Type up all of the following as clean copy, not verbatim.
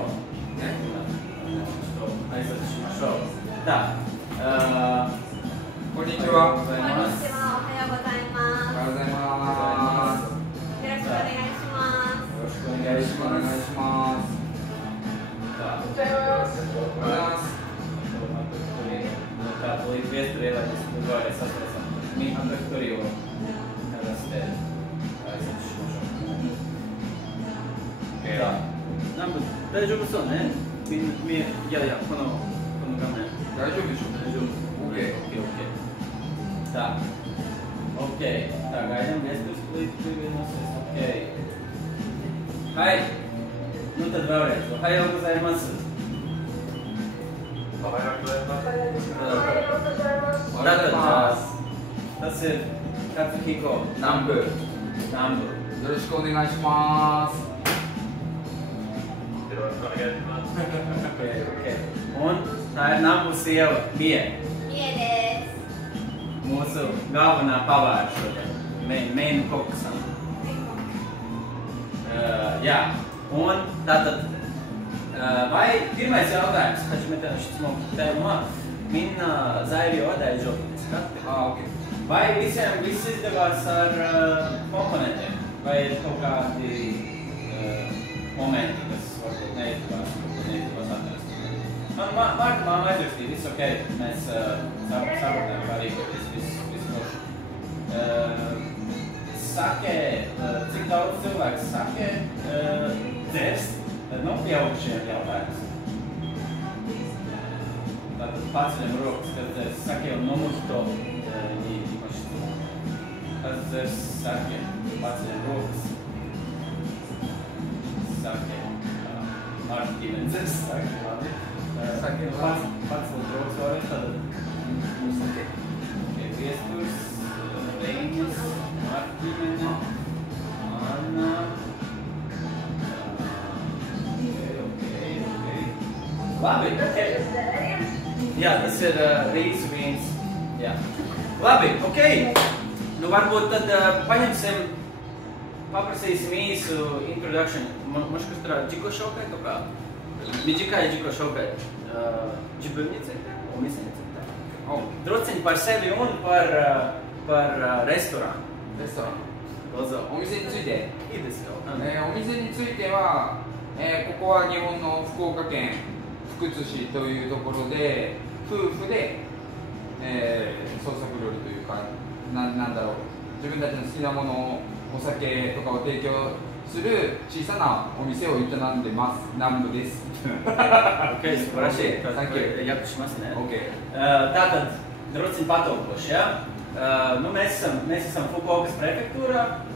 ょう。ね。ちょっと挨拶しましょう。こんにちは。おはようございます。おはようございます。おはようございます。よろしくお願いします。よろしくお願いします。お願いします。おはようございます。Voy a estudiar las lugares a mi factorio para hacerなんか大丈夫そうね。いやいやこの画面大丈夫でしょう。大丈夫。OK OK。さあ OK。さあガイドのゲストスプリットのOK。はい。Notas Vales。おはようございます。おはようございます。Das ist Katsuhiko 南部。よろしくお願いします。よろしくお願いします。Okay. Und Teil Namen Museum Mie. みえです。Musu Governor Power Main Cook さん。Ja. Und bei pirmais jautājums, 初めての質問を聞きたいのは、みんな材料は大丈夫ですかって。OK。Vai visi izdevās ar komponentiem, vai ir kaut kādi momenti, kas varbūt neizdevās atrast? Marta māma aizrakstīja, viss ok, mēs saprotam, kā rīkoties, viss forši. Sake, cik daudz cilvēks sake dzerst? Nu, pieaugušiem jautājums. Tātad paceļam rokas, kad dzerst sake un numurs to. Kas sake, paceļam rokas. Sake, Marta ģimene dzerst sake, labi. Paceļam rokas vēlreiz, tad sake. Viesturs, Reinis, Marta ģimene, Anna. Labi, ok. Jā, tas ir rīsu vīns. Jā. Labi, ok. Nu varbūt tad paprasīsim īsu introduction. Может, зико шоукай только. Midžikai ziko šoukай. Džibirnice, umisnice. Drusciņi par sevi un par restorānu. どうぞ。お店についていいですよ。お店については、ここは日本の福岡県福津市というところで夫婦で、創作料理というかなんだろう、自分たちの好きなものをお酒とかを提供する小さなお店を営んでます。南部です。OK、素晴らしい。訳しますね。OK。Tātad, drusciņi patūkoši, ja? Nu, mēs esam Fukuokas prefektūrā,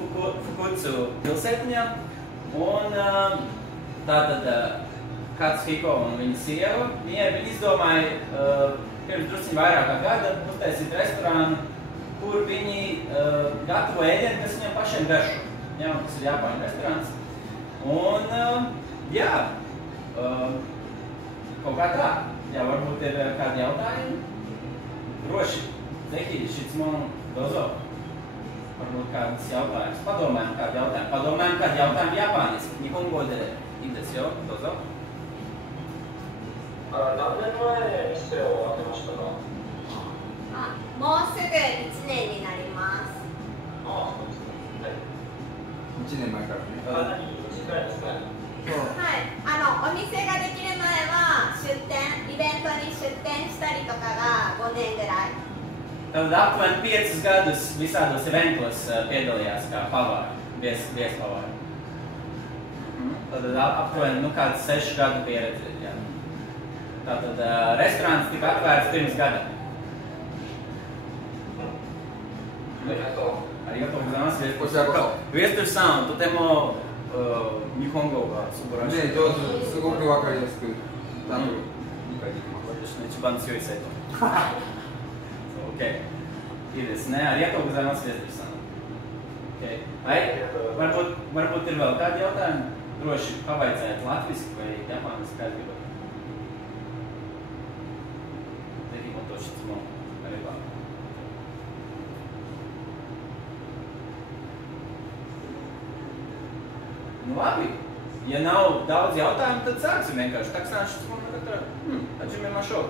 Fukutsu pilsētiņā, un tātad Katsuhiko un viņa sieva, viņi izdomāja pirms drusciņi vairāk kā gada uztaisīt restorānu, kur viņi gatavo ēdienu, kas viņiem pašiem garšo. Jā, tas ir Japāņu restorāns. Un, jā, kaut kā tā. Jā, varbūt ir kādi jautājumi? Droši, Zeki, Šicmon, Dozo. Varbūt kādas jautājumas. Padomājam kādu jautājumu japāniski. Nihongo deいいですよ。どうぞ。何年前に店を開けましたか？もうすぐ1年になります。そうですね。1年前からね。かなり短いですね。はい、お店ができる前はイベントに出店したりとかが5年ぐらい。Tad aptuveni 5 gadus visādos eventos piedalījās kā pavāri, viespavāri. Tad aptuveni kāds 6 gadu pieredzi. Jā. Tātad restorāns tika atvērts pirms gada. ありがとうございます。Viestursさん、とても日本語が素晴らしい。ね、上手、すごくわかりやすく、理解できます。私の一番強い生徒。OK。いいですね。ありがとうございます、Viestursさん。OK。はい。Varbūt ir vēl kādi jautājumi? Droši pavaicēt latviski vai japāniski kā gribat. ぜひもっと質問あれば。Labi, ja nav daudz jautājumu, tad sāksim vienkārši. Tak sākšu Hajime Masho.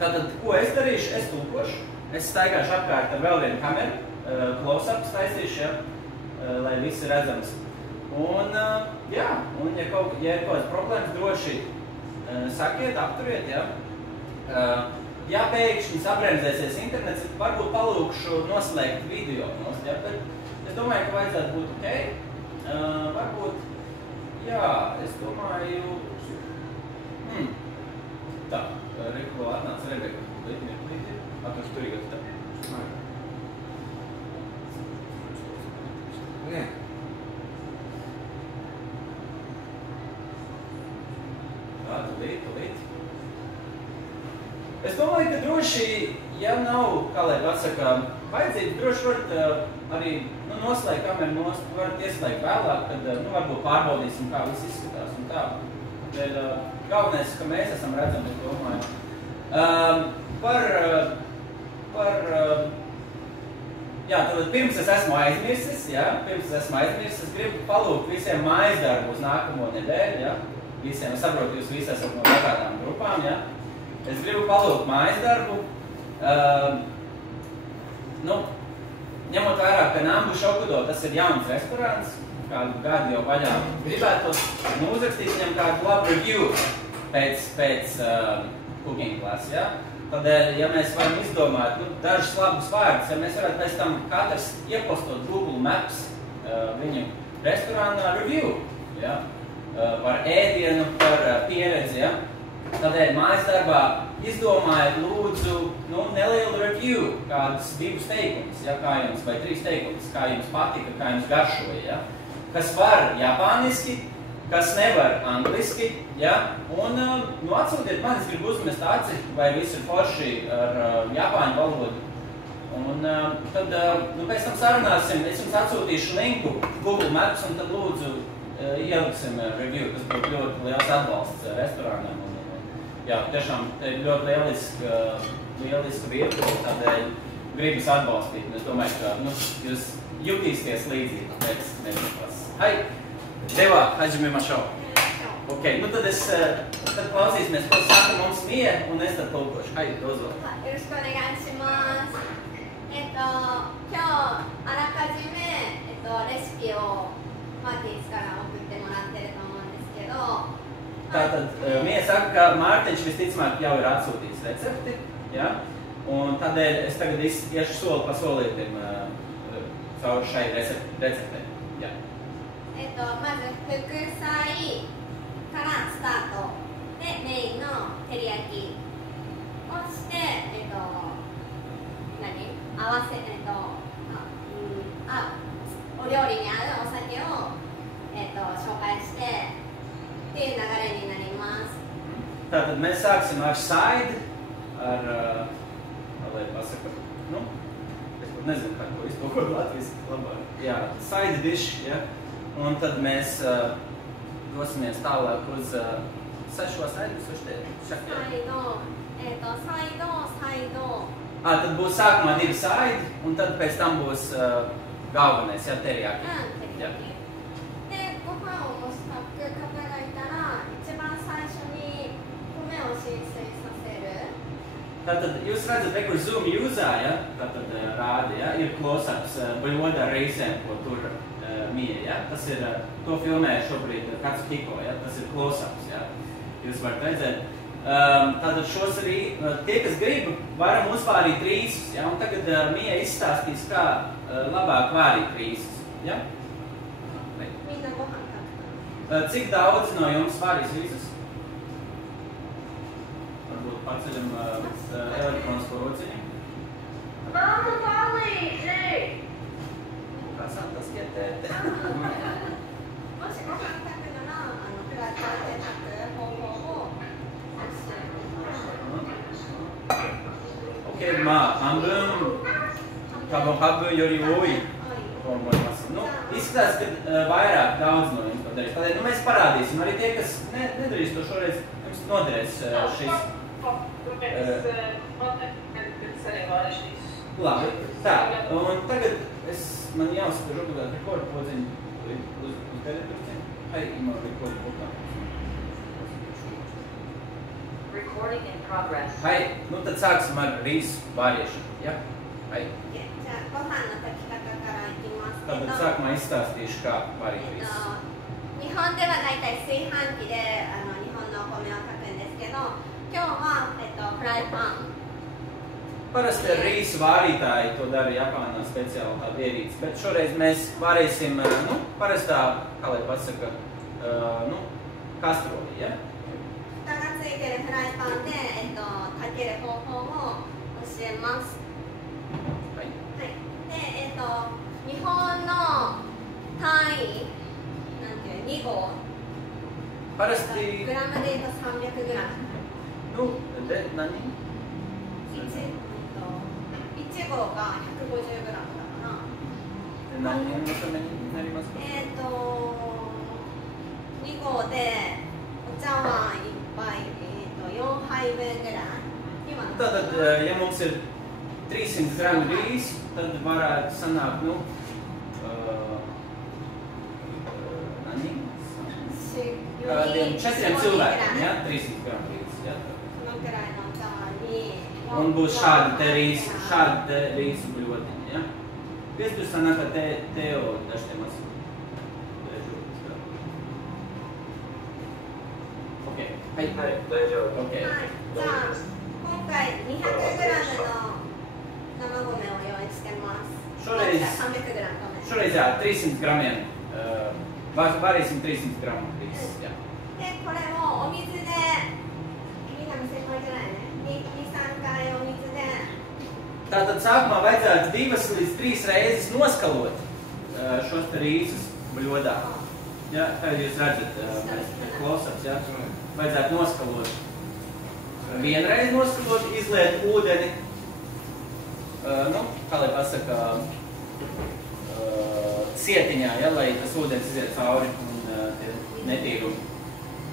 Tātad, ko es darīšu? Es tulkošu. Es staigāšu apkārt ar vēl vienu kameru, close-ups taisīšu, ja, lai visi redzams. Un, jā, un ja ir kaut kādas problēmas, droši sakiet, apturiet, ja. Ja pēkšņi sabremzēsies internets, varbūt palūkšu noslēgt video nost, ja, bet es domāju, ka vajadzētu būt ok. Varbūt, jā, es domāju, tā, Reku vēl atnāca Rebeka, atnāca tur īgat tā. Nē. Tā, tūlīt. Es domāju, ka droši, ja nav, kā lai pasaka, vajadzīgi, droši varat arī noslēgt kameru nost, varat ieslēgt vēlāk, tad varbūt pārbaudīsim, kā viss izskatās un tā. Bet galvenais, ka mēs esam redzami, es domāju. Jā, tad pirms es esmu aizmirsis, es gribu palūgt visiem mājas darbu uz nākamo nedēļu, ja? Visiem, es saprotu, jūs visi esat no dažādām grupām, ja? Es gribu palūgt mājas darbu. Ņemot vērā, ka Nambu Shokudo tas ir jauns restorāns, kādu gadu jau vaļā gribētu uzrakstīt viņam kādu labu review pēc cooking class, ja? Tādēļ, ja mēs varam izdomāt dažus labus vārdus, ja mēs varētu pēc tam katrs iepostot Google Maps viņu restorānā review, ja? Par ēdienu, par pieredzi, ja? Tādēļ mājas darbā izdomājiet lūdzu nelielu review, kādus 2 teikumus, ja? Kā jums, vai 3 teikumus, kā jums patika, kā jums garšoja, ja? Kas var japāniski, kas nevar angliski, ja? Un atsūtiet man, es gribu uzmest aci, vai viss ir forši ar japāņu valodu. Un tad pēc tam sarunāsim, es jums atsūtīšu linku Google Maps un tad lūdzu ieliksim review, kas būtu ļoti liels atbalsts restorāniem. Jā, tiešām ir ļoti lieliska vieta, tādēļ gribas atbalstīt. Es domāju, ka jūs jutīsties līdzīgi pēc klases. Hai! Deva, Hajime Masho. Ok, tad klausīsimies, ko saka mums Mie, un es tad tulkošu. Hai, dozo. よろしくお願いします。今日あらかじめレシピをマーティンスから送ってもらってると思うんですけど。Tātad Mie saka, ka Mārtiņš visticamāk jau ir atsūtījis recepti, ja? Un tādēļ es tagad iešu soli pa solītim caur šai receptei. Ja. まず副菜からスタートでメインの照り焼きをして合わせお料理に合うお酒を紹介してっていう流れになります。Tātad mēs sāksim ar side, lai pasaka, es pat nezinu, kā ko iztulkot latviski labāk. Jā, side dish, ja? Un tad mēs dosimies tālāk uz sešo saidu,サイド。Tad būs sākumā 2 saidi, un tad pēc tam būs galvenais, ja, teriyaki. で、ご飯をもし炊く方がいたら、一番最初に米を浸水させる。Tātad jūs redzat, te, kur Zoom jūzā, ja? Tātad rāda, ja? Ir close-ups Buļvodā reisēm, ko tur Mie, ja? Tas ir, to filmē šobrīd Katsuhiko, ja? Tas ir close-ups, ja? Jūs varat redzēt. Tātad šos arī, tie, kas grib, varam uzvārīt rīsus, ja? Un tagad Mie izstāstīs, kā labāk vārīt rīsus, ja? Cik daudz no jums vārīs rīsus? Varbūt paceļam elektronisko rociņu. Mamma, palīdzi! Kā Santas ķetēte. もしご飯炊くなら、フライパンで炊く方法を教えます。OK、半分、多分半分より多いと思います。izskatās, ka vairāk daudz no jums to darīs. Tādēļ mēs parādīsim arī tie, kas nedarīs to šoreiz, jums noderēs šis. Labi, tā, un tagad man jāsaka rekordu podziņu. はい、今、レコーディングボタン。Recording in progress. はい、nu tad sāksim ar rīsu vārīšanu. Ja? Hai. じゃあご飯の炊き方からいきますけど、 Tātad sākumā izstāstīšu, kā varīt rīsu. 日本ではだいたい炊飯器で日本のお米を炊くんですけど、今日は、フライパン。 Parasti ar rīsu vārītāji to dara Japānā speciāli tāda ierīce, bet šoreiz mēs vārīsim, parastā, kā lai pasaka, kastrolī, ja? 蓋がついてるフライパンで、炊ける方法を教えます。はい。はい。で、日本の単位、なんていう2合。Parasti, グラムで言うと300グラム。で、何1号が150グラムだから。何のためになりますか2号でお茶碗1杯、4杯分ぐらい。Tātad, ja mums ir 300 gramu rīsu, tad varētu sanākt, kādiem 4 cilvēkiem, ja? 300 gramu rīsu, ja? そのくらいのお茶碗に Un būs šādi te rīsu bļotiņi, ja? Piespriež sanāk, ka Teo dažiem esmu. Ok, はい。はい、大丈夫。 Ok. はい、じゃあ今回 200g の生米を用意してます。šoreiz 300g 米。 šoreiz jā, 300 gramiem. Varēsim 300 gramu rīsu, jā. で、これをお水で、みんな見せこいじゃないね。2、3回お水で。 Tātad sākumā vajadzētu 2 līdz 3 reizes noskalot šos te rīsus bļodā. Ja, kā jūs redzat, klausās, ja? Vajadzētu noskalot. Vienreiz noskalot, izliet ūdeni, kā lai pasaka, cietiņā, ja, lai tas ūdens iziet cauri un tie netīrumi.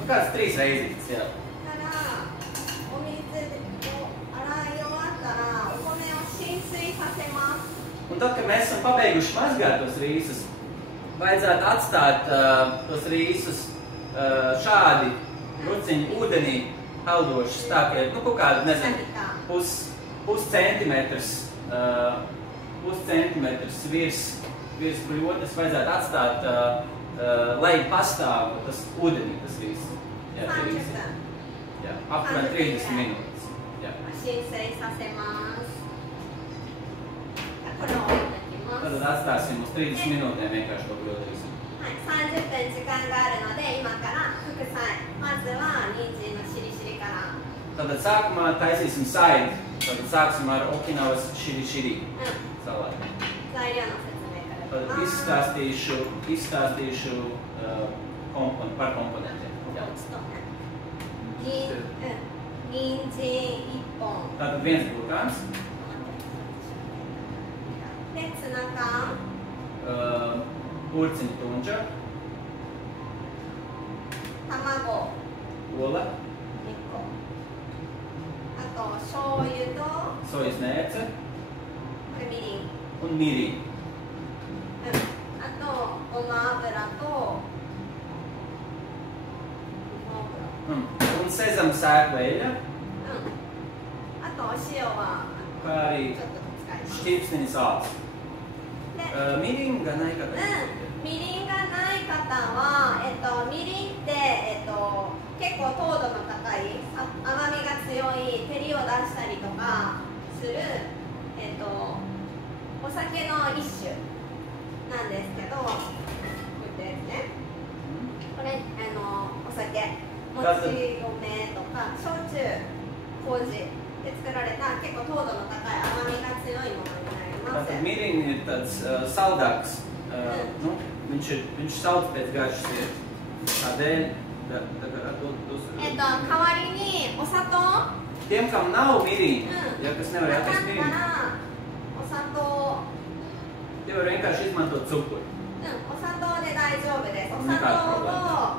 Kāds 3 reizītes, jā. からお水を洗い終わったらお米を浸水させます。 Un tad, kad mēs esam pabeiguši mazgāt tos rīsus, vajadzētu atstāt tos rīsus šādi ruciņu ūdenī peldošus, tā ka, kaut kādu, nezinu, puscentimetrs virs bļotas vajadzētu atstāt, lai pastāv tas ūdenī, tas rīsus. Jā, tie rīsi. Jā, apmēram 30 minūtes. Jā. 浸水させます。これを置いておきます。 Tad atstāsim uz 30 minūtēm vienkārši to bļotu. はい、30分時間があるので今から副菜。まずは人参のしりしりから。 Tātad sākumā taisīsim saidi. Tātad sāksim ar Okinavas shiri salāti. 材料の説明から。 Tad izstāstīšu par komponentiem. Jā. 人参1本。 Tātad 1 burkāns. で、ツナ缶。 Urciņu tunča. 卵。 Ola. 1個。あと醤油と。 Sojas nērce. これみりん。 Un miri. あとごま油と。 Un sezama sēkla eļļa. あとお塩は。 Kā arī ちょっと使います。 šķipsniņa sāls. で、 みりんがない方。みりんがない方は、みりんって、結構糖度の高い甘みが強い照りを出したりとかする、お酒の一種なんですけど、こうやってね、これお酒もち米とか焼酎麹で作られた結構糖度の高い甘みが強いものになります。 Tātad mirin ir tāds saldāks. Viņš salds pēc garšas. Tādēļ,代わりにお砂糖 tiem, kam nav mirīna, ja kas nevar なかっ atrast た mirīnu, らお砂糖 tie var vienkārši izmantot cukuru. お砂糖で大丈夫です。お砂糖を大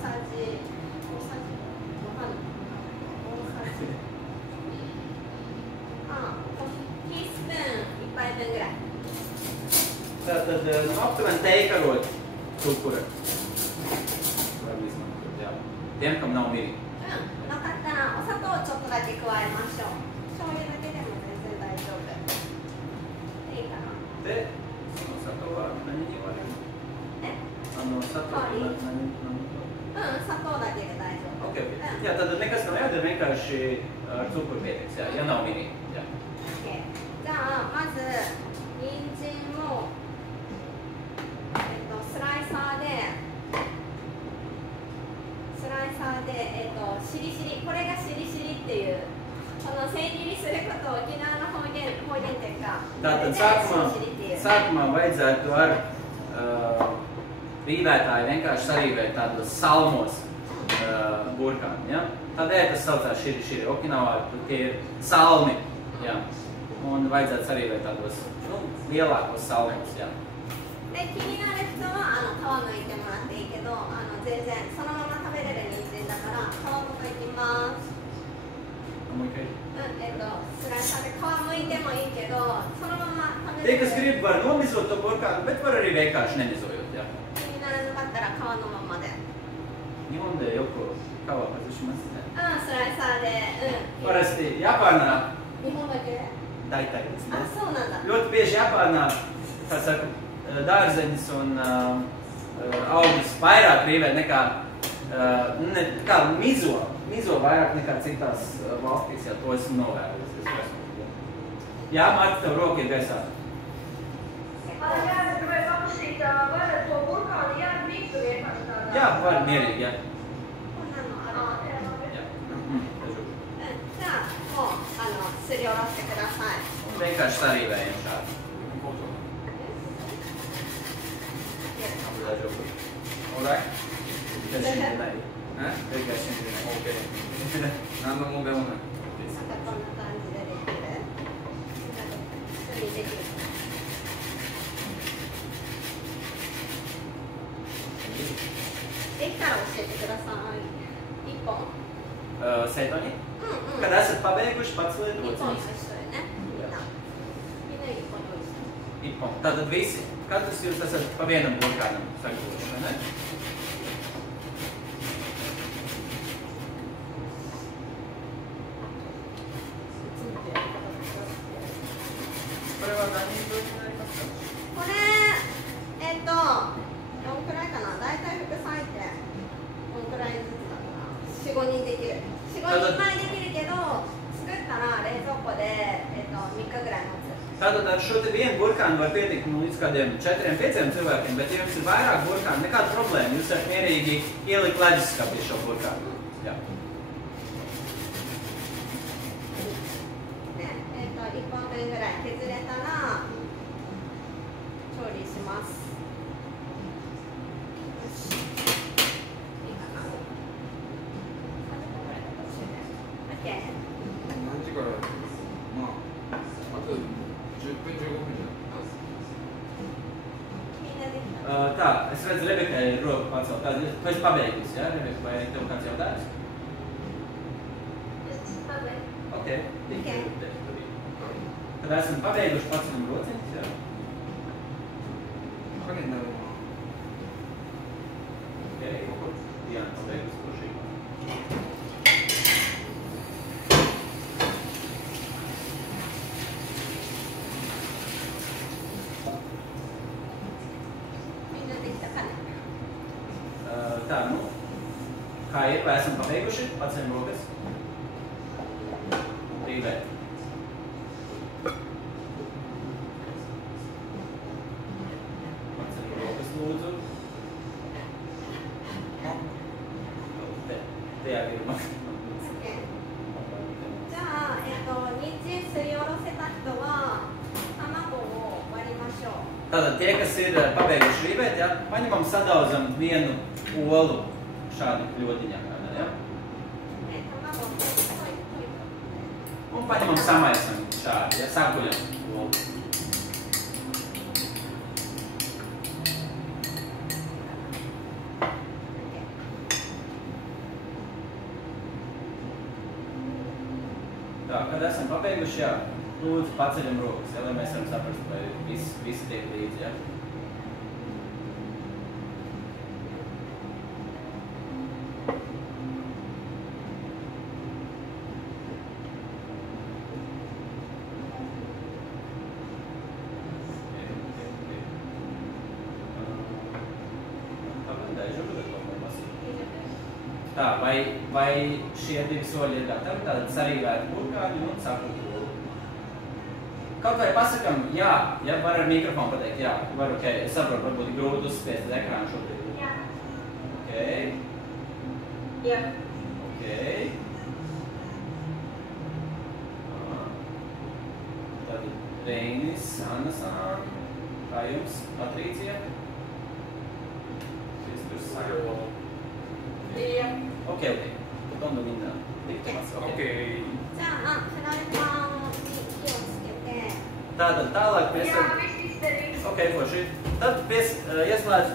さじわかんない大さじティースプーン1杯分ぐらい。 Tātad aptuveni teikarot cukuru. Varu izmantot, jā. Tiem, kam nav miri. なかったらお砂糖をちょっとだけ加えましょう。醤油だけでも全然大丈夫。いいかな。で、その砂糖は何に割るの？砂糖は何？砂糖だけで大丈夫。 Ok, ok. Jā, tad nekas nav jādara, vienkārši ar cukuru pietiks, jā, ja nav mini. Jā. Okay. じゃあまず人参をスライサーでしりしり、これがしりしりっていうこの千切りすることを沖縄の方言っていうか。Tātad sākumā vajadzētu ar rīvētāju vienkārši sarīvēt tādos salmos burkāni, ja? Tādēļ tas saucās širi, Okinavā tie ir salmi, ja? Un vajadzētu sarīvēt tādos, lielākos salmos, ja? で気になる人は皮むいてもらっていいけど、全然そのまま食べれる人参だから皮ごといきます。もう一回。スライサーで皮むいてもいいけど、そのまま食べ Tie, れる。 kas grib, var nomizot to burkānu, bet var arī vienkārši nemizojot, ja? 気にならなかったら皮のままで。日本でよく皮を外しますね。スライサーで、Parasti Japānā 日本だけ。大体ですね。そうなんだ。 Ļoti bieži Japānā, kā saka, dārzeņus un augus vairāk rīvē nekā, kā mizo vairāk nekā citās valstīs, ja to esmu novērojis. Jā, Marta, tev roka ir gaisā. Jā, gribēju paprasīt, vai to burkāni jādmīkstu vienkārši tādā? Jā, var mierīgi, jā. こんなのある。 Jā. じゃあもうすりおろしてください。 Un vienkārši sarīvējam šādi. Alright? Okay. 何の問題もない。なんかこんな感じでできる。普通にできる。できたら教えてください。一本。 Sētoni? うんうん。 Kad esat pabeiguši pats 一本 lietots? 一緒ね。みんな一本用意して。 Ipon. Tātad visi, katrs jūs esat pa vienam burkānam sagatavojuši, vai ne?これどんくらいかな。だいたい副菜ってどんくらいずつだから4、5人できる。4、5人前できるけど、作ったら冷蔵庫で3日ぐらい持つ。 Tātad ar šo te vienu burkānu var pietikt līdz kādiem 4-5 cilvēkiem, bet ja jums ir vairāk burkānu, nekāda problēma. Jūs varat mierīgi ielikt leduskapī šo burkānu. Jā. 1本分ぐらい削れたら調理します。よし。いいかな。30分ぐらいだったら教えて。OK。何時からやってる？まあ、あと10分15分じゃない？ みんなできた。 Tā, es redzu, Rebekai ir roku pacelt. Tu esi pabeigusi, jā, Rebeka, vai tev kāds jautājums? Ok. Kad esam pabeiguši paceļam rociņus, jā? 他になるな。 Ok, jā, pabeigusi drošībā. Tā, nu, kā ir, vai esam pabeiguši? Paceļam rokas. Rīvēt. Paceļam rokas, lūdzu. Te jāgrib man. じゃあ、人参すりおろせた人は卵を割りましょう。 Tātad tie, kas ir pabeiguši rīvēt, jā, paņemam sadaudzam vienu olu šādi ļodiņā, jā? Un paņemam samaisam šādi, jā, sakuļam olu. Tā, kad esam pabeiguši, jā, lūdzu paceļam rokas, jā, lai mēs varam saprast, vai visi tiek līdzi, jā? Tā, vai šie divi soļi ir gatavi, tad sarīvēt burkāni un sakulu. Kaut vai pasakam, jā, ja var ar mikrofonu pateikt, jā, var, ok, es saprotu, varbūt ir grūti uzspiest uz ekrānu šobrīd. Jā. Ok. Jā. Ok. Tad Reinis, Anna, kā jums, Patricija? Ok.ほとんどみんなできてます。オッケー。じゃあ、フライパンに火をつけて。Tātad tālāk mēs Jā, viss izdarīts. Ok, forši. Tad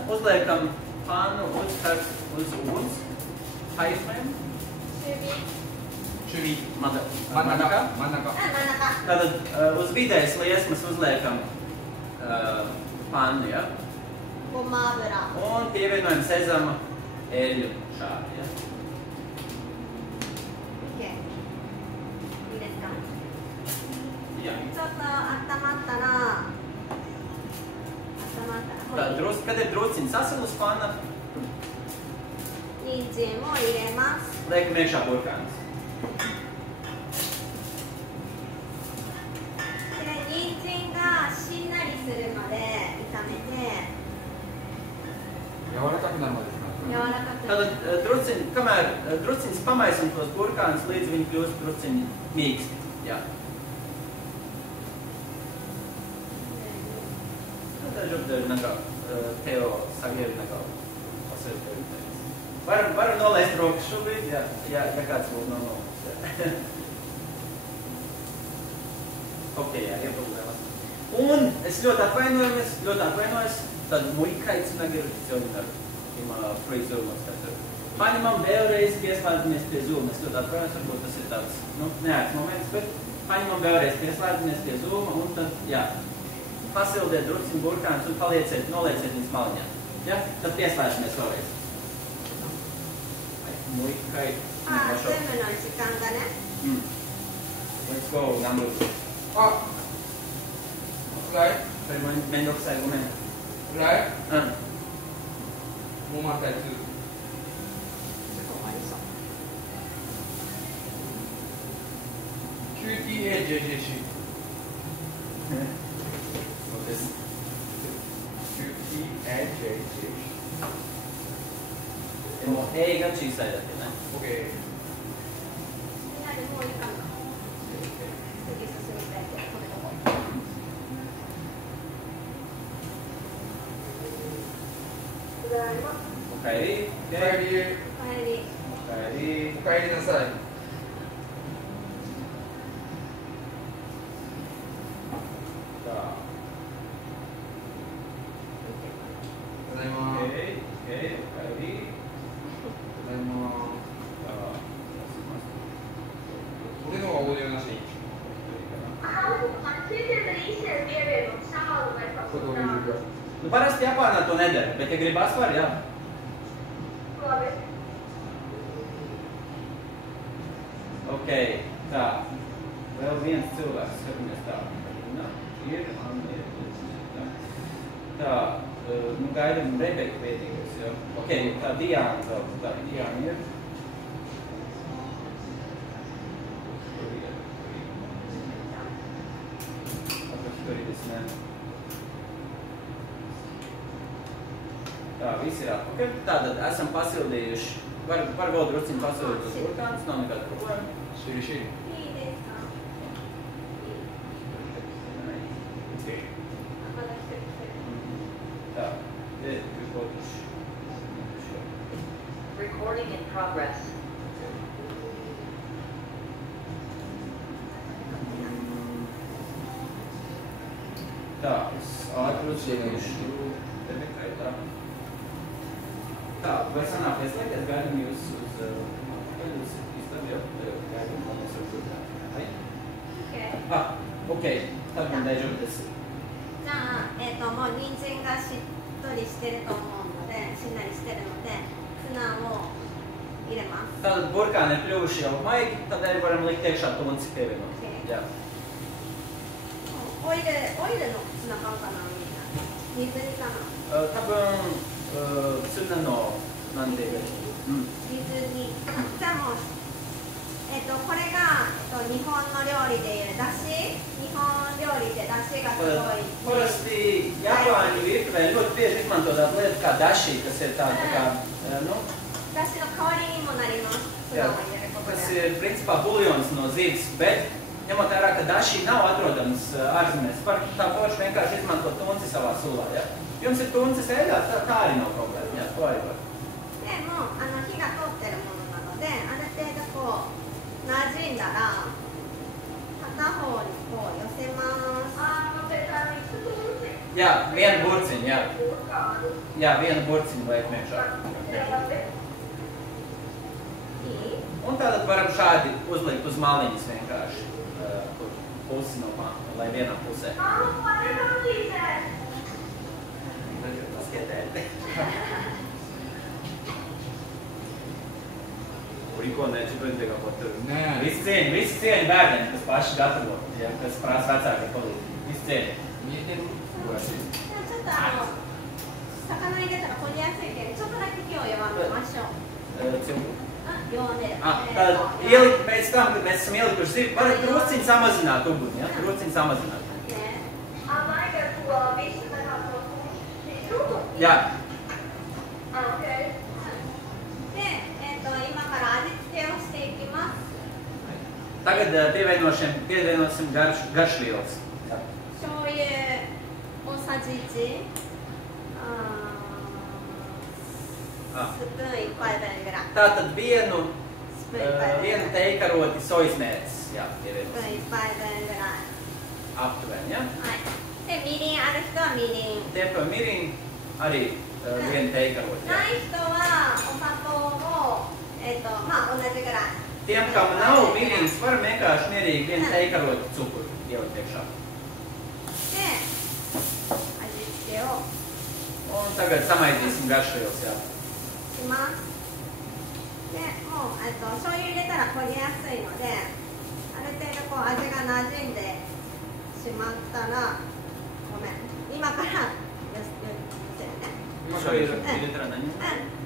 uzliekam pannu uz uguns. Aizmēm.中火。 Manakā. 真ん中。真ん中。 Tātad uz vidējas liesmas uzliekam pannu, ja? ごま油。 Un pievienojam sezama eļļu šādi, ja? OK。いいですか。 Jā. ちょっと温まったら。Tad, kad ir drusciņi sasilusi panna, 人参も入れます。 liekam iekšā burkānus. で、人参がしんなりするまで炒めて。 柔らかくなるまでですか。 柔らかく。 Tad kamēr drusciņus pamaisim tos burkānus, līdz viņi kļūst drusciņi mīksti. Jā. Dažādi Teo sagievi varam nolaist rokas šobrīd, ja kāds būtu nav nolaist. Ok, jā, ieproblēmas. Un es ļoti atvainojos, tad muļkaits nagircioninar ima proizvodnost. Paņemam vēlreiz, pieslēdzamies pie Zoom. Es ļoti atvainojos, varbūt tas ir tāds, neērts moments, bet paņemam vēlreiz, pieslēdzamies pie Zoom un tad, jā. Pasildiet drusciņu burkānus un nolieciet viņus maliņā. Ja? Tad pieslēdzamies vēlreiz. Muļkai. 全部の時間がね。Let's go, number 2. あ。フライ。それもめんどくさい、ごめん。フライ。もうまたやつ。終わりそう。 QTAJJC。そうです。 QTAJJC。でも A が小さいだけね。 OK。みんなでもういいかな。次進みたいけど、これどこ。ただいま。おかえり。おかえり。おかえり。おかえり。おかえりなさい。ただいま。ただいま。俺のはオーディオなし。これどういう授業？ Nu, parasti Japānā to nedara, bet, ja gribas, var, jā. Ok, tā. Vēl viens cilvēks, skatāmies tā. Ir, Anna ir. Tā, nu gaidam Rebeka pētīgos, jā. Ok, tā Diāna vēl, tā Diāna ir. Tā, visi ir atpakaļ. Tātad esam pasildījuši. Var vēl drusciņu pasildīt uz burkānus, nav nekāda problēma. Šī. いいですか。まだ一人来てる。 Tā, te recorduši. Recording in progress. Tā, es ātri uzsieguši Rebekai, tā. Tā, vai sanāk ieslēgties, gaidam jūs uz istabu, jau gaidam, lai mēs varam turpināt. Vai? OK。 Ok, tad man大丈夫です。じゃあ、もう人参がしっとりしてると思うので、しんなりしてるので、ツナを入れます。 Tātad burkāni ir kļuvuši jau maigi, tādēļ varam likt iekšā to un cik pievienot. Jā. オイルのツナ買うかな、みんな。水煮かな。多分、ツナの、なんて言うか。水煮。これが日本の料理でいうだし、日本料理でだしがすごい。Parasti Japāņu virtuvē ļoti bieži izmanto tādu lietu kā dashi, kas ir tāda tā kā, nu, だしの代わりにもなります。普段は入れることで。 kas ir principā buljons no zivis, bet ņemot vērā, ka daši nav atrodams ārzemēs, par tā forši vienkārši izmanto tunci savā sulā, ja? Jums ir tuncis ēdās, tā arī nav problēma, ja? To arī var. でも火が通ってるものなので、ある程度こう馴染んだら片方にこう寄せます。Jā, vienu burciņu, jā. Jā, vienu burciņu vajag priekšā. Un tātad varam šādi uzlikt uz maliņas vienkārši pusi no māla, lai vienā pusē. Paskatēti. Rīko nečuprintēkā pat tur. Visi cieņi bērniem, kas paši gatavo, ja, kas prasa vecākie palīdzi. Visi cieņi. 見えてる？詳しい。ちょっと魚入れたら焦げやすいけど、ちょっとだけ火を弱めましょう。弱める。Tad ielikt pēc tam, kad mēs esam ielikuši zivi, varat drusciņi samazināt uguni, ja? Drusciņi samazināt. Jā. で、今から味付けをしていきます。Tagad pievienosim garšvielas. 醤油大さじ1、スプーン1杯分ぐらい。 Tātad vienu スプーン1杯分。 vienu teikaroti sojas mērces. Jā, スプーン pievienosim. 1杯分ぐらい。 Aptuveni, ja? はい。で、みりんある人はみりん。 Tie par mirin arī vienu teikaroti. ない人はお砂糖をまあ同じぐらい。 Tiem, kam nav mirins, var vienkārši mierīgi vienu teikaroti cukuru ielikt iekšā. で、味付けを Un tagad samaidīsim garšvielas, jā. します。で、もう醤油入れたら焦げやすいので、ある程度こう味が馴染んでしまったら、ごめん、今から寄せるね。醤油入れたら何？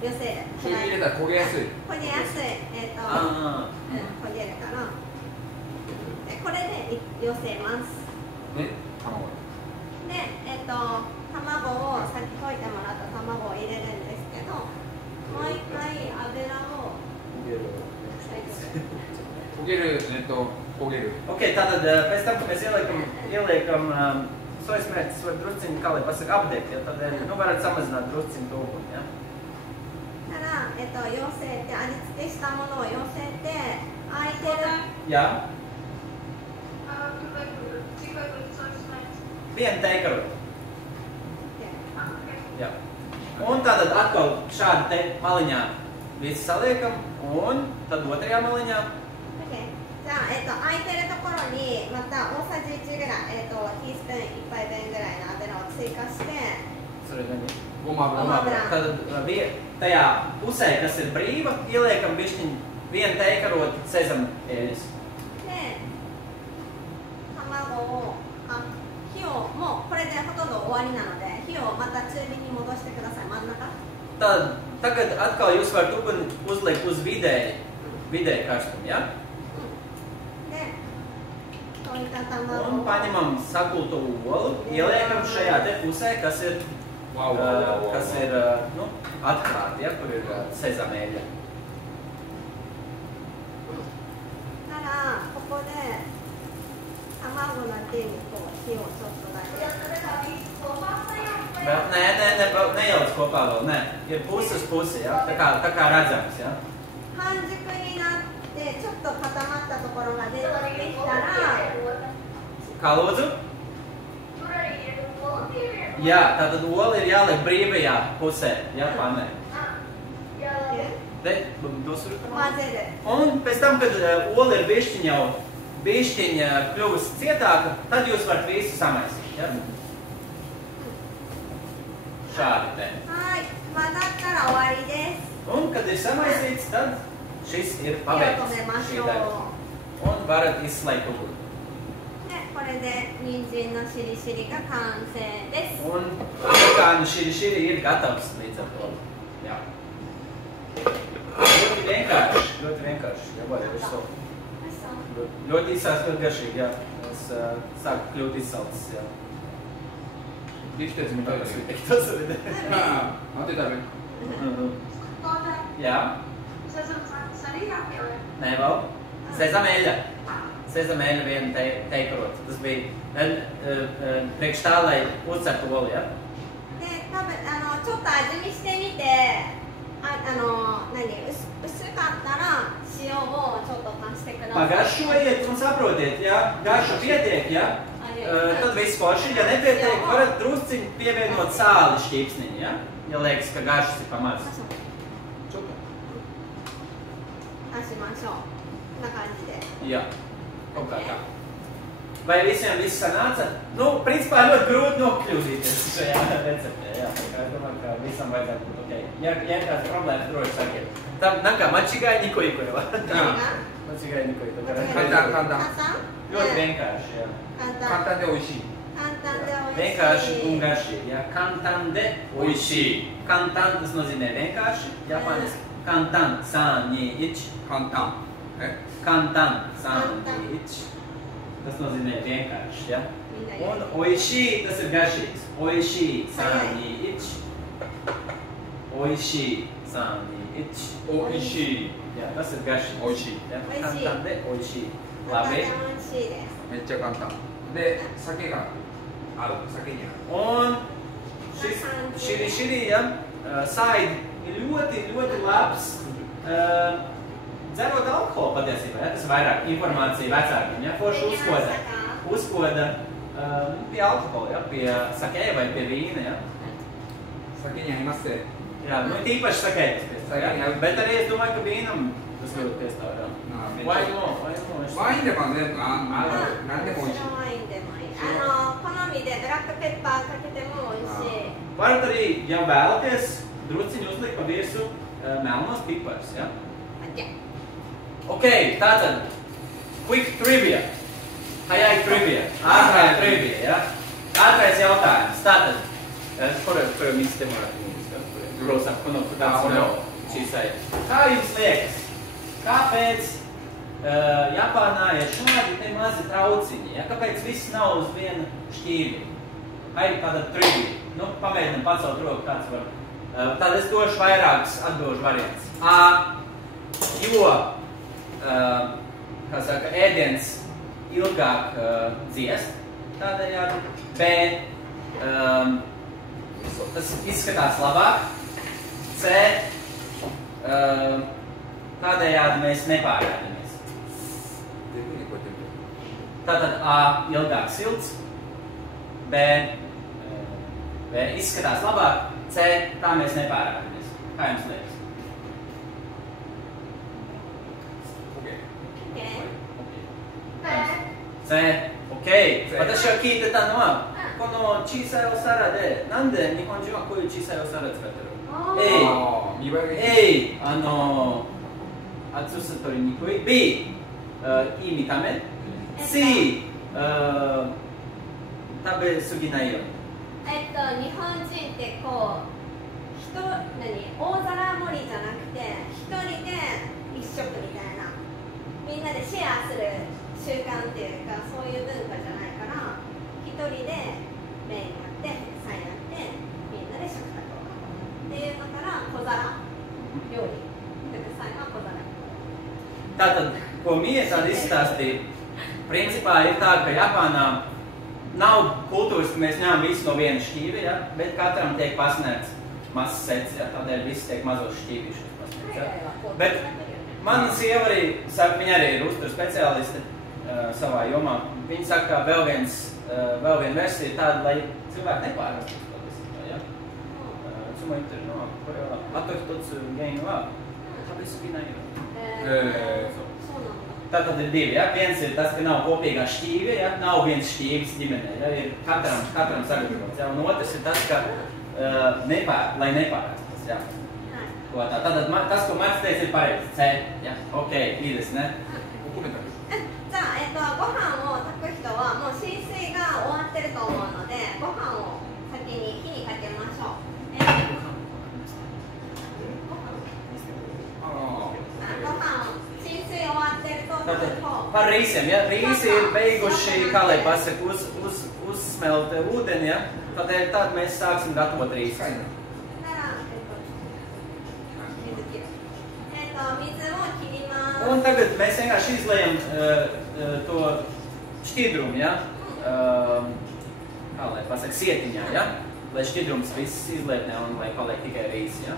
寄せる。醤油入れたら焦げやすい。焦げやすい。焦げるから。で、これで寄せます。ね、卵。で、卵を先溶いてもらった卵を入れるんですけど、もう一回油を焦げる、焦げる。Ok, tātad pēc tam, kad mēs ieliekam sojas mērķis, var drusciņi, kā lai pasaka, apdegt, ja? Tad, nu, varat samazināt drusciņi to uguni, ja? から、寄せて、味付けしたものを寄せて、空いてる。 Jā? Vienu teikaroti. Jā. Un tātad atkal šādi te maliņā visi saliekam, un tad otrajā maliņā. Okay. じゃあ、空いてるところにまた大さじ1ぐらい、ティースプーン1杯分ぐらいの油を追加して、 So,ごま油。 tad tajā pusē, kas ir brīva, ieliekam bišķiņu vienu teikaroti sezama eļas. で、卵を火をもうこれでほとんど終わりなので、火をまた中火に戻してください。真ん中。 Tad tagad atkal jūs varat uguni uzlikt uz vidēji karstumu, ja? で、溶いた卵 Un を paņemam sakulto olu, ieliekam šajā te pusē, kas ir, nu, atklāti, ja? Kur ir sezama eļļa. なら、ここで卵だけにこう火をちょっとだけ。 Nejauc kopā vēl, nē. Ir pusi uz pusi, ja? Tā kā redzams, ja? 半熟になってちょっと固まったところが出てきたら、 Kā lūdzu? Jā, tātad oli ir jāliek brīvajā pusē, ja? Panē. Te, dosuru? 混ぜる。 Un pēc tam, kad oli ir bišķiņa kļuvusi cietāka, tad jūs varat visu samaisīt, ja? Šādi te. はい、混ざったら終わりです。 Un, kad ir samaisīts, tad šis ir pabeigts šī daļa. Un varat izslēgt uguni. で、これで人参のしりしりが完成です。 Un amerikāņu širi ir gatavs līdz ar to. Jā. Ļoti vienkārši, ļoti vienkārši. Jā, vai visu. ļoti izsāks, ļoti garšīgi, jā. Es sāku kļūt izsalcis, jā. できたやつみたいですよ。できたそれで。なんで食べる？ Jā. Nē, vēl. Sezameļa. Sezameļa viena teikarot. Tas bija priekš tā, lai uzcertu oli, jā? で、多分ちょっと味見してみて、薄かったら塩をちょっと足してください。 Pagaršojiet un saprotiet, ja garša pietiek, ja, tad viss forši, ja nepietiek, varat drusciņi pievienot sāli šķīpsniņu, ja, ja liekas, ka garšas ir pamaz. 足しましょう。こんな感じで。 Jā, kaut kā tā. Vai visiem viss sanāca? Nu, principā ļoti grūti nokļūdīties šajā receptē, jā. Es domāju, ka visam vajadzētu būt ok. Ja kāds problēmas, droši sakiet. Tam, kā mačigai nikoi ko jau. Mačigai nikoi to kā. 簡単。 Ļoti vienkārši, jā. 簡単で美味しい。 Vienkārši un garšīgi, jā. Kantan de oishii. Kantan, tas nozīmē vienkārši, japāniski. Kantan, sāni, ichi. 簡単。Kantan, sāni, ichi. Tas nozīmē vienkārši, ja? Un oishii, tas ir garšīgs. Oishii, sāni, ichi. Oishii, sāni, ichi. おいしい。 Jā, tas ir garšīgs. おいしい。 Ja? Kantan de oishii. Labi. めっちゃ簡単。で、酒が合う。酒に合う。 Un šis širi, ja? Saidi ir ļoti labs. Dzerot alkoholu patiesībā, ja? Tas ir vairāk informācija vecākiem, ja? Forši uzkoda pie alkohola, ja? Pie sakē vai pie vīna, ja? 酒に合いますね。 Jā, nu tīpaši sakē tas piestāv, ja? Bet arī es domāju, ka vīnam tas ļoti piestāv, ja? Vai no? ワインでも全部何でも美味しい。 ワインでもいい。好みでブラックペッパーかけても美味しい。 Varat arī, ja vēlaties, drusciņu uzlikt pa virsmu melnos piparus, ja? Ok, tātad, quick trivia. Hayai trivia. Ātrai trivia, ja? Ātrais jautājums. Tātad, kuru mēs te varētu mums, protams, kur tāds nav šīsai. Kā jums liekas, kāpēc Japānā ir šādi te mazi trauciņi, ja? Kāpēc viss nav uz viena šķīvi? Hai, tāda trivia. Nu, pamēģinam pacelt roku, kāds var. Tad es došu vairākas atbilžu variants. A, jo, kā saka, ēdiens ilgāk dziest, tādējādi. B, tas izskatās labāk. C, tādējādi mēs nepārēdamies. Tātad A, ilgāk silts. B, izskatās labāk. C, tā mēs nepārēdamies. Kā jums liekas? C、OK。私は聞いてたのは、この小さいお皿で、なんで日本人はこういう小さいお皿使ってる？ A、厚さ取りにくい。B、いい見た目。C、食べ過ぎないように。日本人ってこう大皿盛りじゃなくて一人で一食みたいなみんなでシェアする習慣っていうかそういう文化じゃないから一人でメインやって副菜やってみんなで食卓を囲むっていうのから小皿料理副菜は小皿。 Tātad, ko Mija tāda izstāstīja, principā ir tā, ka Japānā nav kultūras, ka mēs ņemam visu no viena šķīvi, ja? Bet katram tiek pasniegts mazs sets, ja? Tādēļ visi tiek mazos šķīvišus pasniegts. Ja? Bet mana sieva arī saka, viņa arī ir uzturu speciāliste savā jomā. Viņa saka, ka vēl viena versija ir tāda, lai cilvēki nepārrastos patiesībā, ja? いつも言ってるのは、これはあと一つ原因は食べ過ぎないように。Tātad ir divi, ja? Viens ir tas, ka nav kopīgā šķīve, ja? Nav viens šķīvis ģimenē, ja? Ir katram sagatavots, ja? Un otrs ir tas, ka lai nepārāstas, ja? Tātad tas, ko Marts teica, ir pareizi. C, ja? Ok, いいですね。じゃあ、ご飯を炊く人はもう浸水が終わってると思うので、ご飯を先に火にかけましょう。ご飯浸水終わってると Tātad par rīsiem, ja rīsi ir beiguši, kā lai pasaka, uzsmelt ūdeni, ja, tad mēs sāksim gatavot rīsus. Un tagad mēs vienkārši izlejam to šķidrumu, ja, kā lai pasaka, sietiņā, ja, lai šķidrums viss izlietnē un lai paliek tikai rīsi, ja.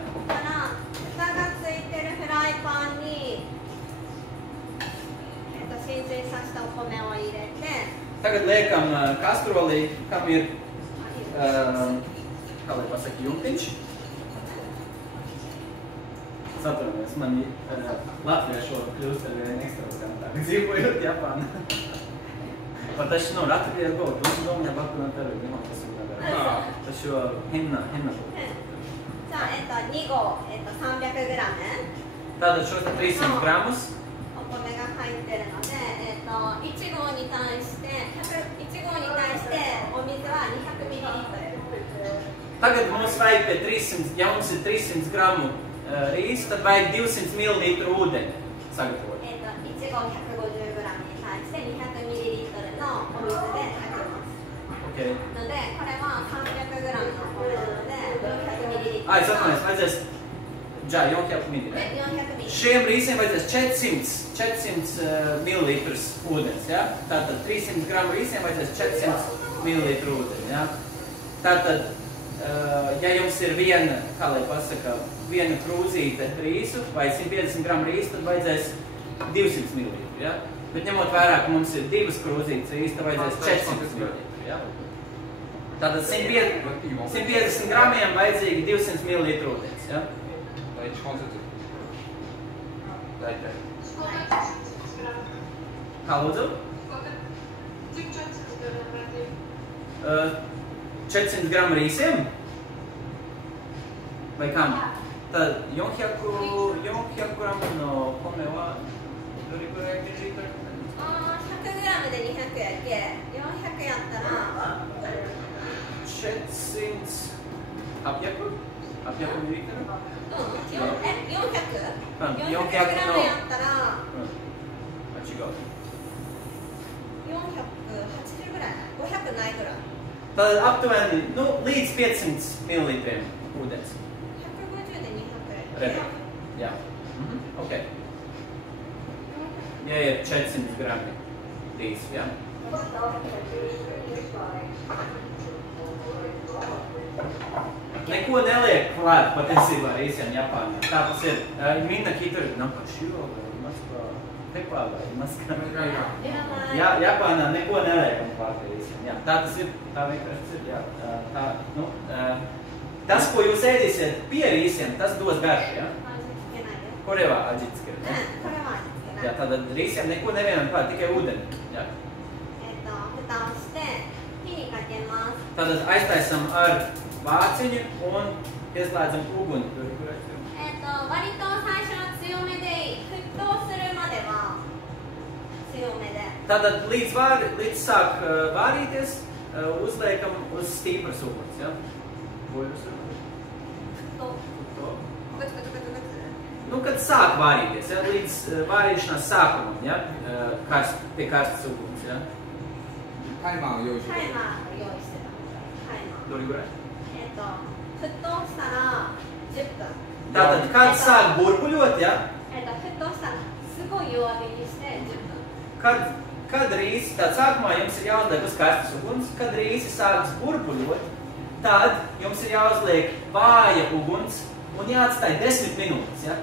Tagad liekam kastrolī, kam ir, kā lai pasaka, jumtiņš. Saturamies, man latviešu kļūst ar vien ekstravagantāk, dzīvojot Japānā.私のラトビア語をどんどんやばくなったら日本とするんだから私は変なことじゃあ、2合、300g ただ、ちょっと300 grams お米が入ってるので、1合に対してお水は 200ml Tagad mums vajag pie 300, ja mums ir 300 gramu rīsi, tad vajag 200 ml ūdeni sagatavot. 1合 150g に対して 200ml のお水で炊きます。Okay. ので、これは 300g のお米なので 400ml。Ai, es atvainojos, vajadzēs, jā, 400 ml, ne? 400ml. Šiem rīsiem vajadzēs 400 ml ūdens, ja? Tātad 300 gramu rīsiem vajadzēs 400 ml ūdeni, ja? Tātad, ja jums ir viena, kā lai pasaka, viena krūzīte rīsu vai 150 gramu rīsu, tad vajadzēs 200 ml, ja? Bet ņemot vērā, ka mums ir 2 krūzītes rīsu, tad vajadzēs 400 ml, ja? Tātad 150 gramiem vajadzīgi 200 ml ūdens, ja? 1本ずつ大体 Kā lūdzu? 400 gramu rīsiem? Vai kam? Tad 400 gramu no kome wa doriburai ml? 100g で200やけ、400やったら 400? 800 ml? 400g 400やったら違う480ぐらい、500ないぐらい。 Tad aptuveni, līdz 500 ml ūdens. 150で200 Rebi. Jā. Ok. Ja ir 400 grami rīsu, jā. Neko neliek klāt patiesībā rīsiem Japānā. Tā tas ir. Minaki tur nakaširo vai Maskvā. Teklā vai Maskvā. Jā, Japānā neko neliekam klāt rīsiem. Jā, tā tas ir. Tā vienkārši ir. Jā. Tā, nu, tas, ko jūs ēdīsiet pie rīsiem, tas dos garšu, jā? Korevā aģitske. Jā, tātad rīsiem neko nevienam klāt, tikai ūdeni. Jā. Tātad aiztaisam ar vāciņu un pieslēdzam uguni. Tātad līdz sāk vārīties, uzliekam uz stīpras uguns, ja? Nu, kad sāk vārīties, ja? Līdz vārīšanās sākumam, ja? Pie karstas uguns, ja? タイマーを用意してタイマーを用意してた。タイマー。どれぐらい沸騰したら10分。 Tātad, kad sāk burbuļot, ja? 沸騰したらすごい弱火にして10分。 Kad rīsi, tad sākumā jums ir jāuzliek uz karstas uguns, kad rīsi sāks burbuļot, tad jums ir jāuzliek vāja uguns un jāatstāj 10 minūtes, ja?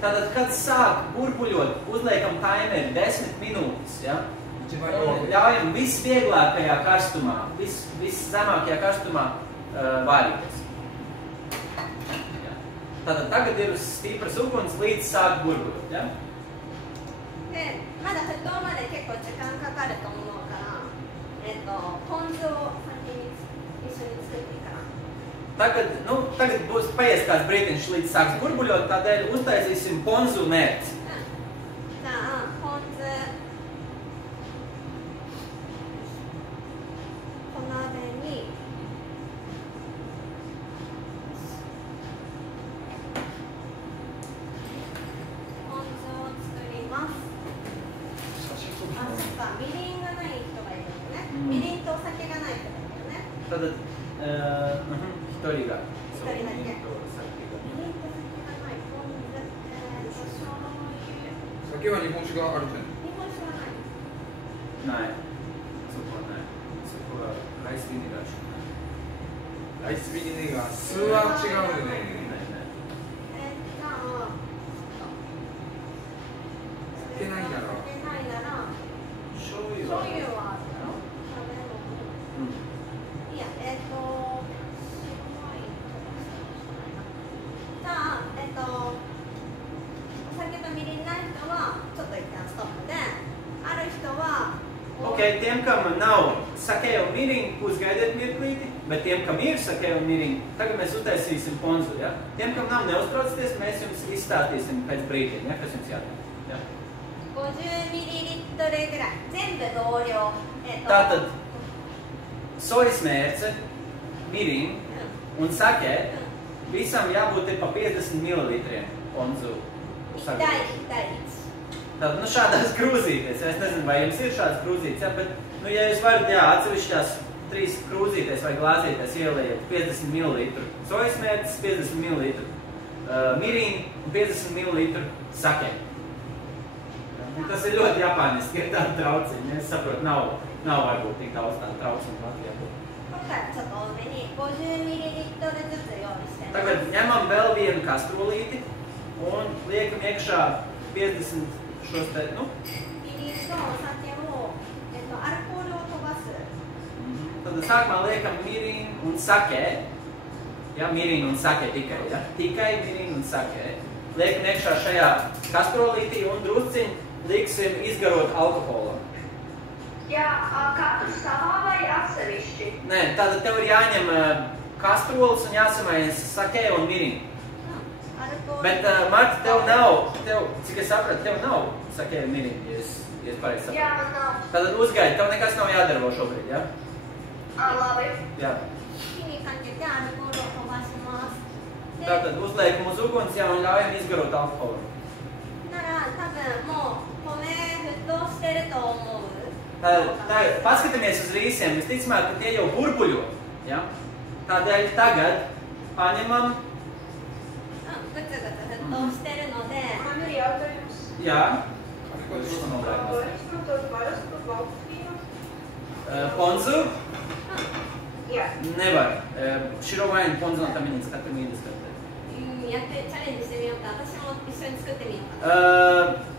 Tātad, kad sāk burbuļot, uzliekam taimeri 10 minūtes, ja? Un ļaujam visvieglākajā karstumā, viszemākajā karstumā vārīties. Ja? Tātad tagad ir uz stīpras uguns līdz sāk burbuļot, ja? で、まだ沸騰まで結構時間かかると思うから、ポン酢を先に一緒に作っていいかな。Tagad būs paies kāds brītiņš līdz sāks burbuļot, tādēļ uztaisīsim ponzu mērci. じゃあ、ポン酢、小鍋にポン酢を作ります。だ一人が一人だけ。みりんと酒が酒は日本酒があるじゃん。ないそこはないそこはライスビネガーしかないライスビネガー酢は違うね。酒ないなら醤油醤は油は食べ物。いや、白ワインとかじゃあ、お酒とみりんない人はちょっと一旦ストップで、ある人はOk, tiem, kam nav sakē un miriņu, uzgaidiet mirklīti, bet tiem, kam ir sakē un miriņu, tagad mēs uztaisīsim ponzu, ja? Tiem, kam nav, neuztraucieties, mēs jums izstāstīsim pēc brīdiņa, ja? Kas jums jādara? Ja? 50ミリリットルぐらい、全部同量。Tātad, sojas mērce, miriņu un sakē, visam jābūt ir pa 50 mililitriem ponzu. 1対1対1。 Tad, nu, šādās krūzītēs, es nezinu, vai jums ir šādas krūzītes, ja, bet, nu, ja jūs varat, jā, atsevišķās 3 krūzītēs vai glāzītēs ieliejat 50 ml sojas mērces, 50 ml mirīnu un 50 ml sakē. Tas ir ļoti japāniski, ir tāda trauciņa, es saprotu, nav varbūt tik daudz tāda trauciņa Latvijā. 今回はちょっと多めに50ミリリットルずつ用意してます。 Tagad ņemam vēl vienu kastrolīti un liekam iekšā 50 šos te, nu, みりんとお酒を、アルコールを飛ばす。 tad sākumā liekam mirīnu un sakē. Ja, mirīnu un sakē tikai, ja? Tikai mirīnu un sakē. Liekam iekšā šajā kastrolītī un drusciņ liksim izgarot alkoholam. Ja katrs savā vai atsevišķi? Nē, tātad tev ir jāņem kastrolis un jāsamaiņas sakē un mirīnu. アルコール。 Bet, Marta, tev nav, cik es sapratu, tev nav sakē un mirīnu, ja es pareizi Jā, sapratu. man nav. Tātad uzgaidi, tev nekas nav jādara vēl šobrīd, ja? Labi. Jā. 火にかけてアルコールを飛ばします。で、 Tātad uzliekam uz uguns, jā, un ļaujam izgarot alkoholu. なら多分もう米沸騰してると思う。 Paskatāmies uz rīsiem, visticamāk, ka tie jau burbuļo. Ja? Tādēļ tagad paņemam, ぐつぐつ沸騰してるので、 Man ir jautājums. jā, Izmantot parastu baltvīnu? ponzu, Jā. nevar. Širo vainu ponzu no tam viņi skatām iedeskatēt. やってチャレンジしてみようか。私も一緒に作ってみようか。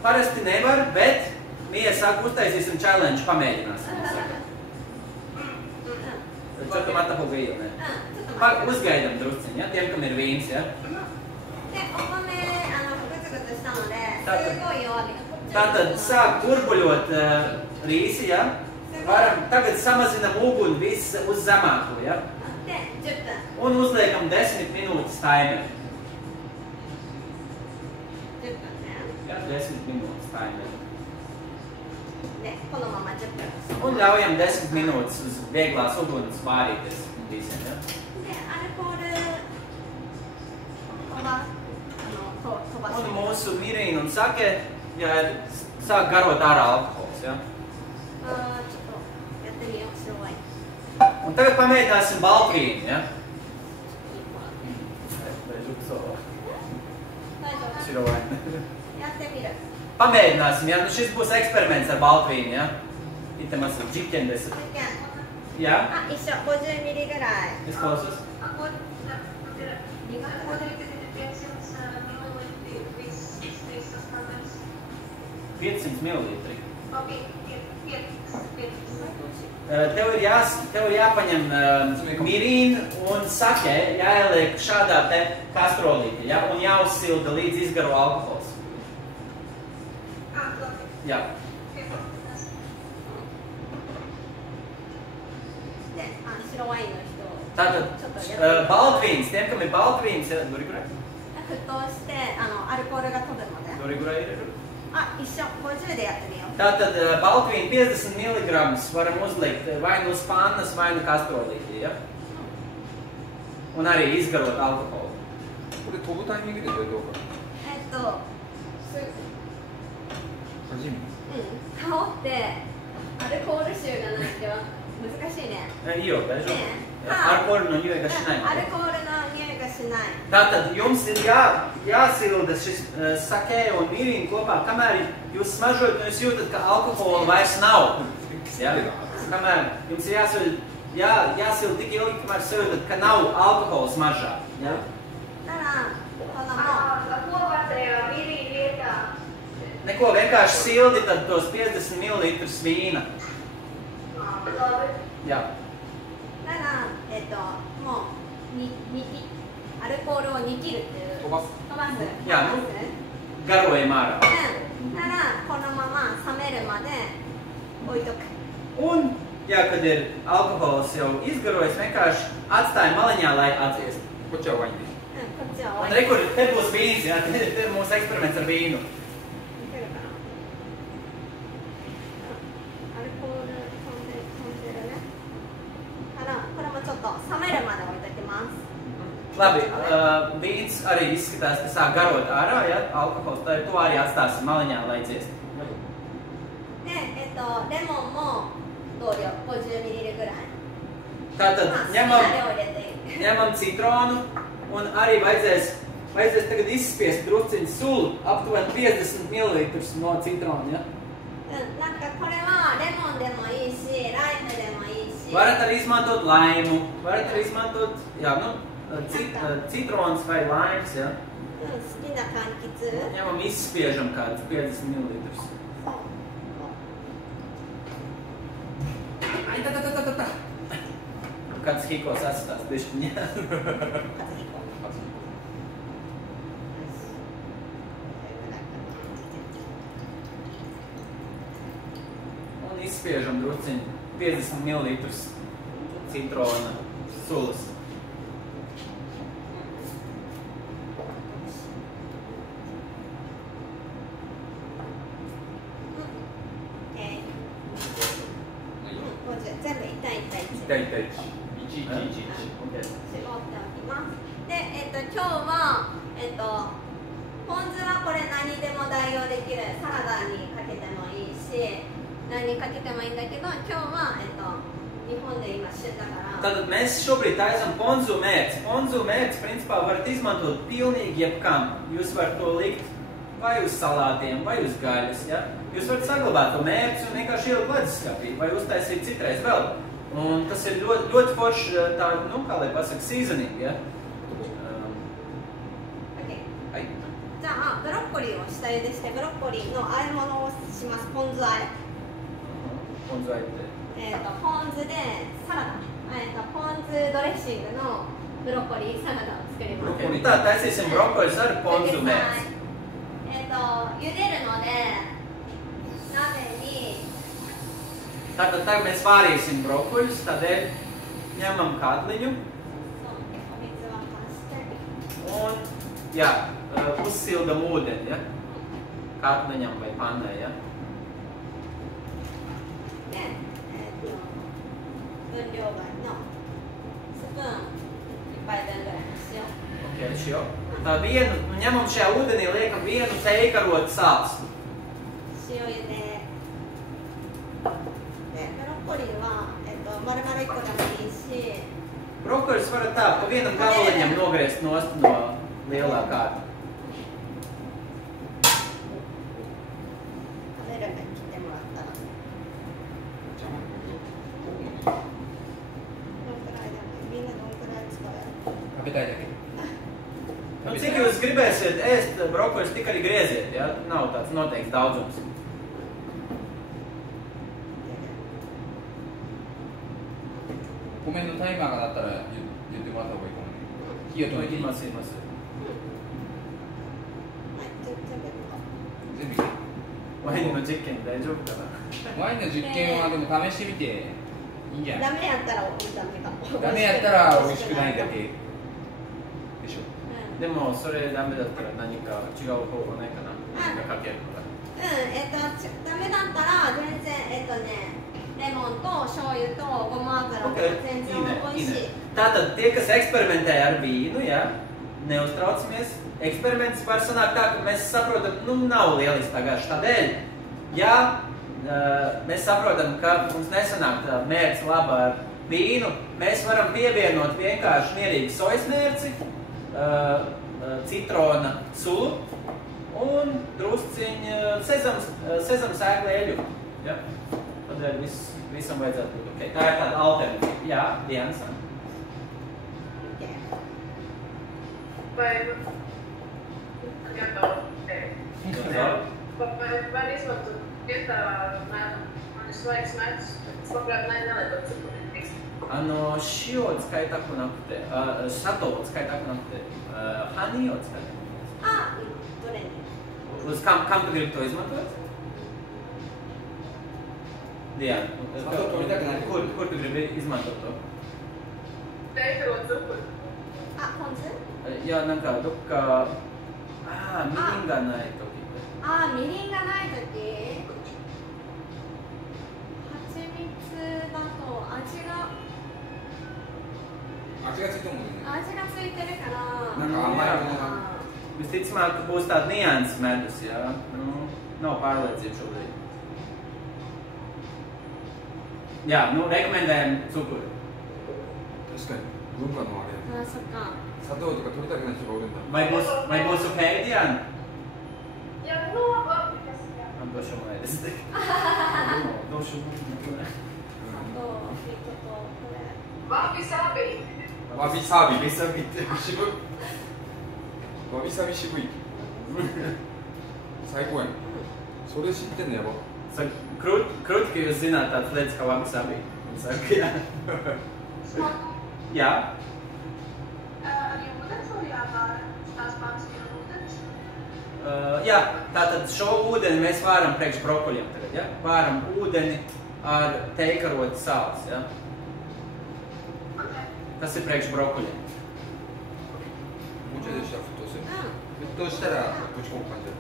Parasti nevar, bet Mija saka, uztaisīsim challenge, pamēģināsim. Tad tu mata kaut vīnu, ne? Uzgaidam drusciņ, ja? Tiem, kam ir vīns, ja? で、お米ぐつぐつしたので、すごい弱火。 Tātad sāk burbuļot rīsi, ja? Varam, tagad samazinam uguni viss uz zemāko, ja? で、10分。 Un uzliekam 10 minūtes timer. 10分ね。 Ja, 10 minūtes timer. で、このまま10分。 Un ļaujam 10 minūtes uz vieglās uguns vārīties visiem, ja? で、アルコール飛ばし Un mūsu mirīna un sake, ja sāk garot ārā alkohols, ja? ちょっとやってみよう、白ワイン。 Un tagad pamēģināsim baltvīnu, ja? 大丈夫。 Širo vainu. やってみる。 Pamēģināsim, ja? Nu šis būs eksperiments ar baltvīnu, ja? Itamas ir džikken desu. Ja? あ、一緒、50ミリぐらい。 Es klausos. 500 mililitri. Tev ir jāpaņem mirīna un sakē, jāieliek šādā te kastrolītī, ja? Un jāuzsilda līdz izgaro alkohols. Jā. で、白ワインの人。 Tātad, baltvīns, tiem, kam ir baltvīns, ja? Dori gurai? 沸騰してアルコールが飛ぶので。 Dori gurai ir? あ、一緒、50でやってみよう。 Tātad, baltvīna 50 mg varam uzlikt vai nu uz pannas, vai nu kastrolītī, ja? Un arī izgarot alkoholu. これ飛ぶタイミングでどうか。香ってアルコール臭がないと難しいね。いいよ、大丈夫。はいアルコールの匂いがしない。アルコールの匂いがしない。Tātad jums ir jāsilda šis sakē un mīrīņi kopā, kamēr jūs smažojat un jūs jūtat, ka alkohola vairs nav. Ja? Kamēr jums ir jāsilda tik ilgi, kamēr sajūtat, ka nav alkohola smažā. Ja? なら、この福岡ってミリ入れた。 Neko, vienkārši sildi tad tos 50 ml vīna. Jā. なら、もうアルコールを煮切るっていう。飛ばす。飛ばす。いやgarojam ārā. なら、このまま冷めるまで置いとく。 Un, jā, kad ir alkohols jau izgarojis, vienkārši atstāja maliņā, lai atdziest. こっちはワインです。こっちは Un 置い re, kur te būs vīns, jā, te ir mūsu eksperiments ar vīnu. てるかな。アルコール飛んでるね。これもちょっと冷めるまで置いときます。 Labi, vīns arī izskatās, ka sāk garot ārā, ja, alkohols, tad to arī atstāsim maliņā, lai dziest. で、レモンも同量50ミリぐらい。 Tātad 好きな量入れていい。 ņemam citronu un arī vajadzēs tagad izspiest drusciņu sulu, aptuveni 50 ml no citrona, ja? なんかこれはレモンでもいいし、ライムでもいいし。 Varat arī izmantot laimu, varat arī izmantot, jā, nu, citrons vai laims, ja? 好きな柑橘。 Ņemam izspiežam kādus 50 ml. Ai, tā. Kāds hikos atstās bišķiņā. Un izspiežam drusciņu 50 ml citrona sulas.1対1。1、1、1、1。絞っておきます。で、今日は、ポン酢はこれ何でも代用できる。サラダにかけてもいいし、何にかけてもいいんだけど、今日は、日本で今旬だから。 Tātad mēs šobrīd taisam ponzu mērci. Ponzu mērci, principā, varat izmantot pilnīgi jebkam. Jūs varat to likt vai uz salātiem, vai uz gaļas, ja? Jūs varat saglabāt to mērci un vienkārši ielikt leduskapī, vai uztaisīt citreiz vēl. Un tas ir ļoti forši tā, nu, kā lai pasaka, seasoning, ja? OK。じゃあ、ブロッコリーを下茹でして、ブロッコリーの和え物をします。ポン酢和え。 ponzu あえて。ポン酢でサラダ。ポン酢ドレッシングのブロッコリーサラダを作ります。 Okay, tā taisīsim brokoļus ar ponzu mērci. 茹でるので、鍋に Tātad tagad mēs vārīsim brokoļus, tādēļ ņemam katliņu un, jā, uzsildam ūdeni, ja? Katliņam vai pannai, ja? で、分量がのスプーン1杯分ぐらいの塩。 Okay, šo. Tā vienu, ņemam šajā ūdenī, liekam vienu teikarotu sāls. 塩茹で。で、ブロッコリーは、丸々1個でもいいし。 Brokoļus varat tā, pa vienam gabaliņam nogriezt nost no lielā kārta. 食べるべきてもらったら。どんくらいでもいい。みんなどんくらい使える。食べたいだけ。 Nu, cik jūs gribēsiet ēst brokoļus, tik arī grieziet, ja? Nav tāds noteikts daudzums. ごめんのタイマーが鳴ったら言ってもらった方がいいかもね。火を止めていい。います、います。はい、全部。全部いい。ワインの実験大丈夫かな？ワインの実験はでも試してみていいんじゃない？ダメやったらダメかも。ダメやったら美味しくないだけでしょ。でもそれダメだったら何か違う方法ないかな？何かかけるのか。ダメだったら全然レモンと醤油とごま油と全然美味しい。Tātad tie, kas eksperimentē ar vīnu, ja, neuztraucamies. Eksperiments var sanākt tā, ka mēs saprotam, nu nav lieliski tā garša. Tādēļ, ja mēs saprotam, ka mums nesanāk tā mērce laba ar vīnu. Mēs varam pievienot vienkārši mierīgi sojas mērci, citrona sulu un drusciņu sezama sēklu eļļu. Ja? Tādēļ visam vajadzētu būt ok. Tā ir tāda alternatīva. Jā, Diana. Vai izmantot vietā svaigs medus, labprāt nelietot cukuru? 塩を使いたくなくて、砂糖を使いたくなくて、ハニーを使いたくなくて。どれに Uz kam tu gribi to izmantot? Diana, kur tu gribi izmantot to? Neizdarot cukuru. ポン酢 いや、なんかどっか、みりんがないとき。みりんがないとき、蜂蜜だと味がついてるもんね。味がついてるからなんか甘いものが。 Visticamāk, ka būs tāda nianses medus, jā. Nav pārliecība šobrīd. Jā, rekomendējam cukuru. 確かに文化のあれ。そっか。砂糖とか取りたくない人がおるんだ。 Vai būs ok, Diana? いや、のは私が。どうしようもないですね。どうしようもない。わびさび。わびさび。わびさびって渋い。わびさび渋い。最高やん。それ知ってんのやば。Krūti, ka jūs zināt tādas lietas kā wabi sabi. Saka, jā. Jā. Jā, tātad šo ūdeni mēs vāram priekš brokoļiem tagad, ja? Vāram ūdeni ar teikarotu sāls, ja? Tas ir priekš brokoļiem. もうちょいでしたら沸騰する。沸騰したらぶち込む感じだ。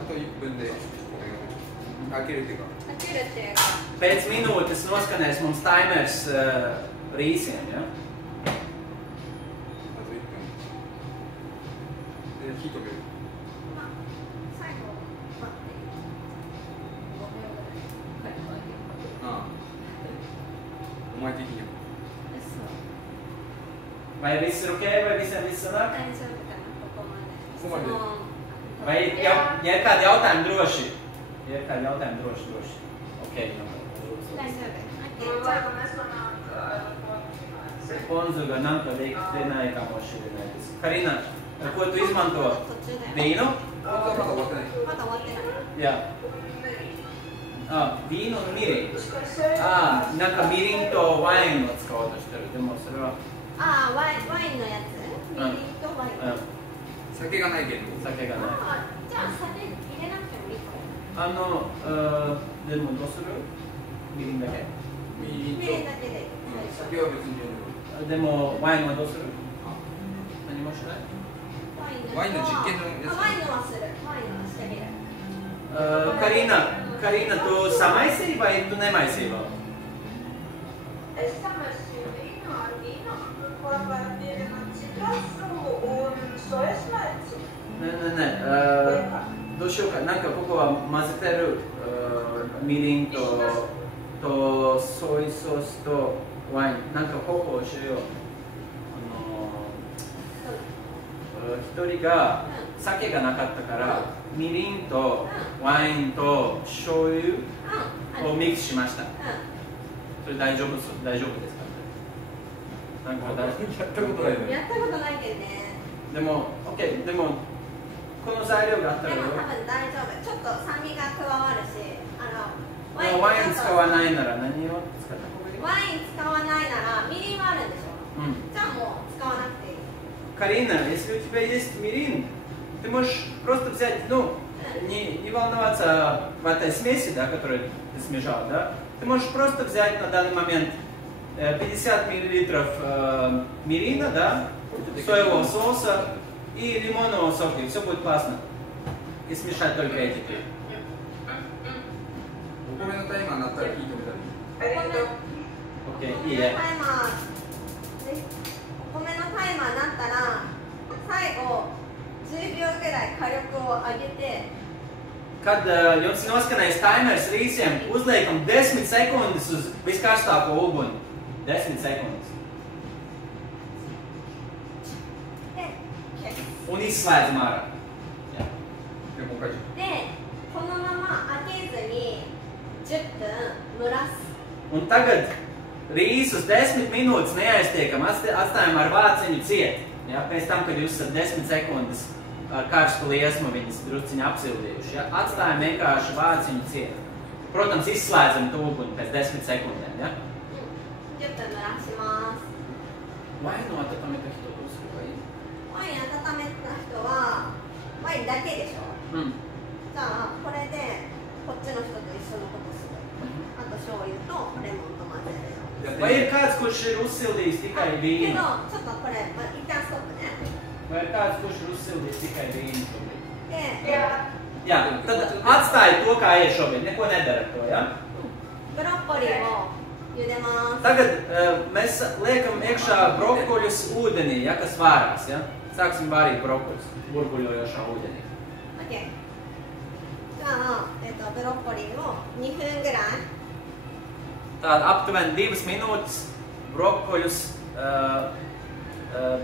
あと1分で開けるっていうか。 Pēc minūtes noskanēs mums taimers rīsiem, ja? あと1分。で、火止める。ああ。お前的には。 Vai viss ir ok, vai visiem viss sanāk? Vai, ja ir kādi jautājumi droši? Ja ir kādi jautājumi droši. Ok. ポン酢がなんかできてないかもしれないです。カリーナ、こうやってizmanto vīnu? まだ終わってない。まだ終わってない。 Jā. Vīnu un mirin. なんかみりんとワインを使おうとしてる。でもそれはワインのやつ？みりんとワイン。酒がないけど。酒がない。じゃあ酒入れなくてもいいかも。でもどうする？みりんだけ。みりんと。みりんだけで。酒は別に。でもワインはどうする？何もしない？ワインの実験のやつ。ワインのはする。ワインのはしてみる。Karina, tu samaisīji vai tu nemaisīji vēl? Es samaisīju vīnu ar vīnu, kopā pievienot citrasu un sojas medus. Nē. どうしようか。なんかここは混ぜてるみりんとソイソースとワイン。なんか方法をしよう。一人が酒がなかったからみりんとワインと醤油をミックスしました。それ大丈夫ですか？なんかやったことないね。やったことないけどね。でも OK。でもこの材料があったら。でも多分大丈夫。ちょっと酸味が加わるし、ワイン使わないなら何を使った方がいい？ワイン使わないならみりんはあるんでしょ。じゃあもう使わなくていい。Карина, если у тебя есть мирин, ты можешь просто взять, не волноваться в этой смеси, да, которую ты смешал, да, ты можешь просто взять на данный момент 50 мл мирина, да, соевого соуса и лимонного сока, и все будет классно. И смешать только эти три. お米のタイマーになったら火止めたらいい。Окей, и я. お米のタイマーになったら最後10秒ぐらい火力を上げて kad jums noskanēs timers rīsiem, uzliekam 10 sekundes uz viskarstāko uguni. 10 sekundes. Un izslēdzam ārā. Jā. でもう一回で、このまま開けずに10分蒸らす。 Un tagad rīsus 10 minūtes neaiztiekam, atstājam ar vāciņu ciet. Ja? Pēc tam, kad jūs esat 10 sekundes ar karstu liesmu viņas drusciņu apsildījuši, ja? Atstājam vienkārši vāciņu ciet. Protams, izslēdzam to uguni pēc 10 sekundēm. Ja? 10分蒸らします。 Vai no温めた人どうすればいい？ ワイン温めた人はワインだけでしょ。じゃあこれでこっちの人と一緒のことする。あと醤油とレモンと混ぜる。 Vai ir kāds, kurš ir uzsildījis tikai けど vīnu? ちょっとこれ、一旦ストップね。 Vai ir kāds, kurš ir uzsildījis tikai vīnu šobrīd? で、 Jā, tad atstāj to, kā ir šobrīd, neko nedara ar to, ja? ブロッコリーを茹でます。 Tagad mēs liekam iekšā brokoļus ūdenī, ja, kas vārās, ja? Sāksim vārīt brokoļus burbuļojošā ūdenī. OK。じゃあ、ブロッコリーを2分ぐらい。 Tāda aptuveni 2 minūtes brokoļus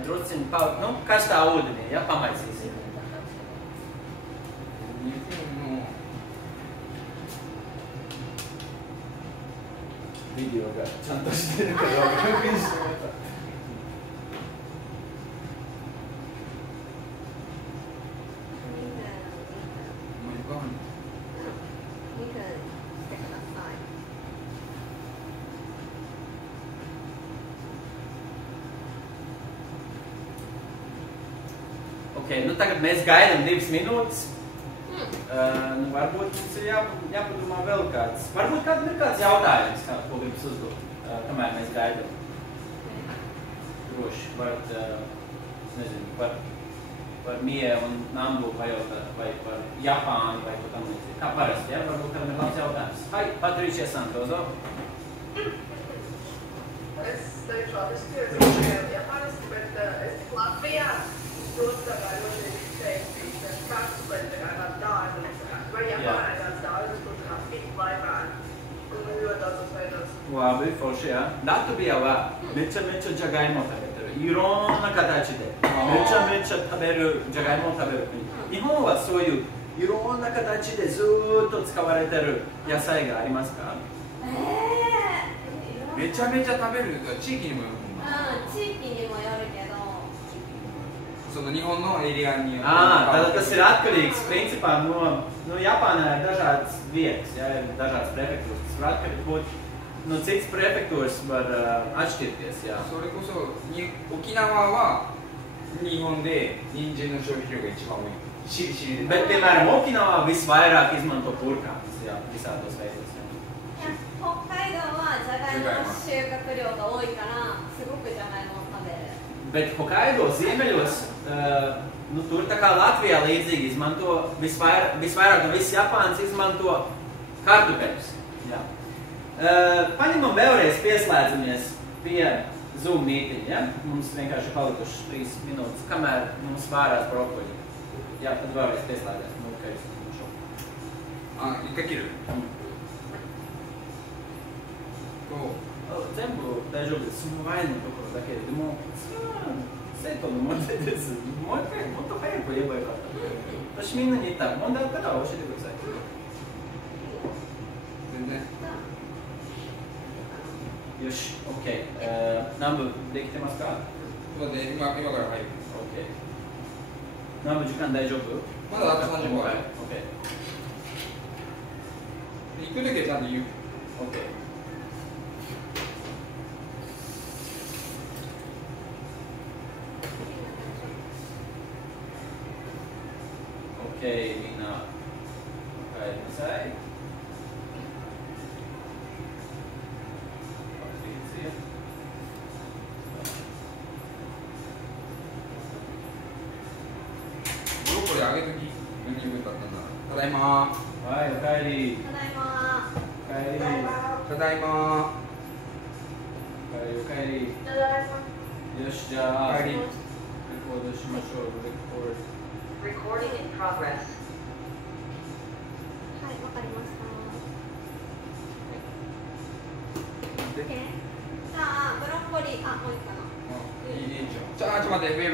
drusciņi karstā ūdenī, ja, pamaisīsim. 日本の Videoがちゃんとしてるから確認してもらった。 もう時間ある2分してください。 Okay, nu tagad mēs gaidām 2 minūtes. Nu, varbūt mums ir jāpadomā vēl kāds. Varbūt kādam ir kāds jautājums, ko gribas uzdot, kamēr mēs gaidām. Droši varat, nezinu, par Mie un Nambu pajautāt, vai par Japānu, vai ko tam līdzīgi. Kā parasti, ja? Varbūt kādam ir labs jautājums. Hai, Patricia Santoso. Es teikšu, es tiešām Japāniski, bet es tik Latvijā dostāvā ļoti teikti, kartupeļi tāds dārzenis, vai Japānā tāds dārzenis, kurš kā tik laivā, un ļoti daudzos veidos. Labi, forši, jā. Datu bija wa, mechaじゃがいも食べてる。いろんな形で。めちゃ食べる、じゃがいもを食べる国。日本はそういういろんな形でずーっと使われてる野菜がありますか？めちゃめちゃ食べる地域にもよる地域にもよるけど。その日本のエリアによって Tātad tas ir atkarīgs principā no Japānā ir dažādas vietas, ja, ir dažādas prefektūras. Tas var atkarīgi būt no citas prefektūras var atšķirties, jā. それこそ沖縄は日本で人参の消費量が一番多い。しりしりで。 Bet, piemēram, Okinavā visvairāk izmanto burkānus, jā, visādos veidos. 北海道はじゃがいもの収穫量が多いからすごくじゃがいもを食べる。 Bet Hokkaido ziemeļos, nu, tur tā kā Latvijā līdzīgi izmanto visvairāk no visas Japānas izmanto kartupeļus. Jā. Paņemam vēlreiz pieslēdzamies pie Zoom mītiņa, ja? Mums vienkārši palikušas 3 minūtes, kamēr mums vārās brokoļi. Jā, tad vēlreiz pieslēdzamies. Nu, okay,一回切る。全部大丈夫です。その前のところだけでも、生徒の問題です。もう一回もっと早く言えばよかった。私みんなに言った問題あったら教えてください。全然。よし、OK。何分できてますか？今から入る。OK。何分時間大丈夫？まだあと30分。OK。行くときはちゃんと言う。OK。OK、みんなお帰りなさい。ブロッコリーあげとき。何人分だったんだ。ただいま。はい、お帰り。ただいま。お帰り。ただいま。お帰り。ただいま。よし、じゃあ、お帰り。レコードしましょう。レコード。Recording in progress. かりました。で OK。じゃあブロッコリー、あ、もういいかな。いいじゃん。ちょっと待って、ウェイ。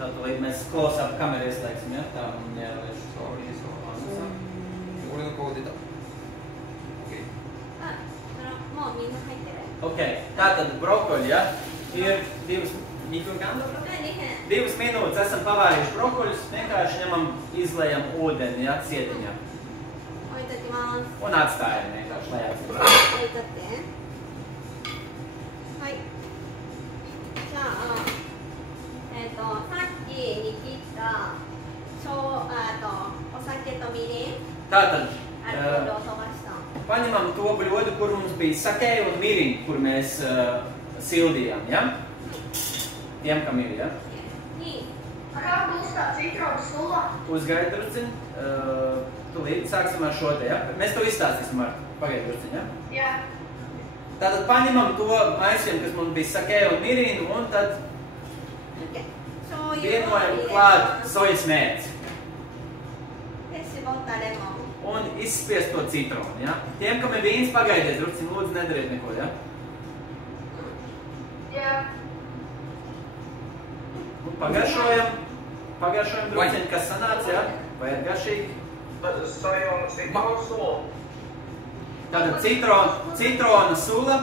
Tātad, lai mēs close-up kameru ieslēgsim, ja? Tā un jāliek. Sorry. 俺の顔出た。OK。あ、もうみんな入ってる。Ok, tātad brokoļi, ja? Ir divas minūtes, esam pavārījuši brokoļus, vienkārši ņemam, izlejam ūdeni, ja, cietiņā. Un atstājam vienkārši, lai atstājam. 置いとって。はい。じゃあ、さっきに切ったお酒とみりん、 Tātad, アルコールを飛ばした。 paņemam to bļodu, kur mums bija sakēja un miriņi, kur mēs sildījām, ja? Tiem, kam ir, ja? Kā būs tā citronu sula? Uzgaidi druciņ, tūlīt sāksim ar šo te, ja? Mēs to izstāstīsim ar pagaidi druciņ, ja? Jā. Tātad paņemam to maisiem, kas mums bija sakēja un miriņi, un tad vienojam klāt sojas mērci. Un izspiest to citronu, ja? Tiem, kam ir vīns, pagaidiet, druciņ, lūdzu, nedariet neko, ja? Jā. Un pagaršojam druciņ, kas sanāca, ja? Vai ir garšīgi? Tātad citrona sula,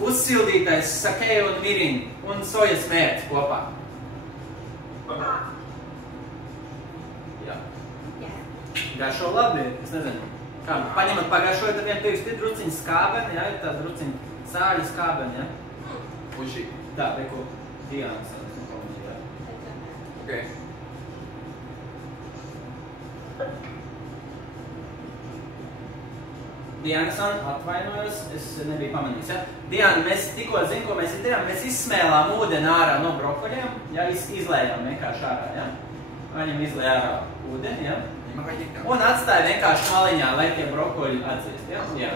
uzsildītais sakēja un miriņi un sojas mērci kopā. Jā. Garšo labi, es nezinu. Kā, paņemat pagaršojat ar vienu pirkstu, ir druciņa skābeni, ja? Ir tā druciņa sāļa skābeni, ja? Uši. Tā, reku, Diānas, esmu komentējā. OK。Diāna, atvainojos, es nebiju pamanījis, ja? Diāna, mēs tikko zinu, ko mēs izdarījām, mēs izsmēlām ūdeni ārā no brokoļiem, ja? Izlējām vienkārši ārā, ja? Viņam izlēja ārā ūdeni, ja? Un atstāja vienkārši maliņā, lai tie brokoļi atzīst, ja? Jā.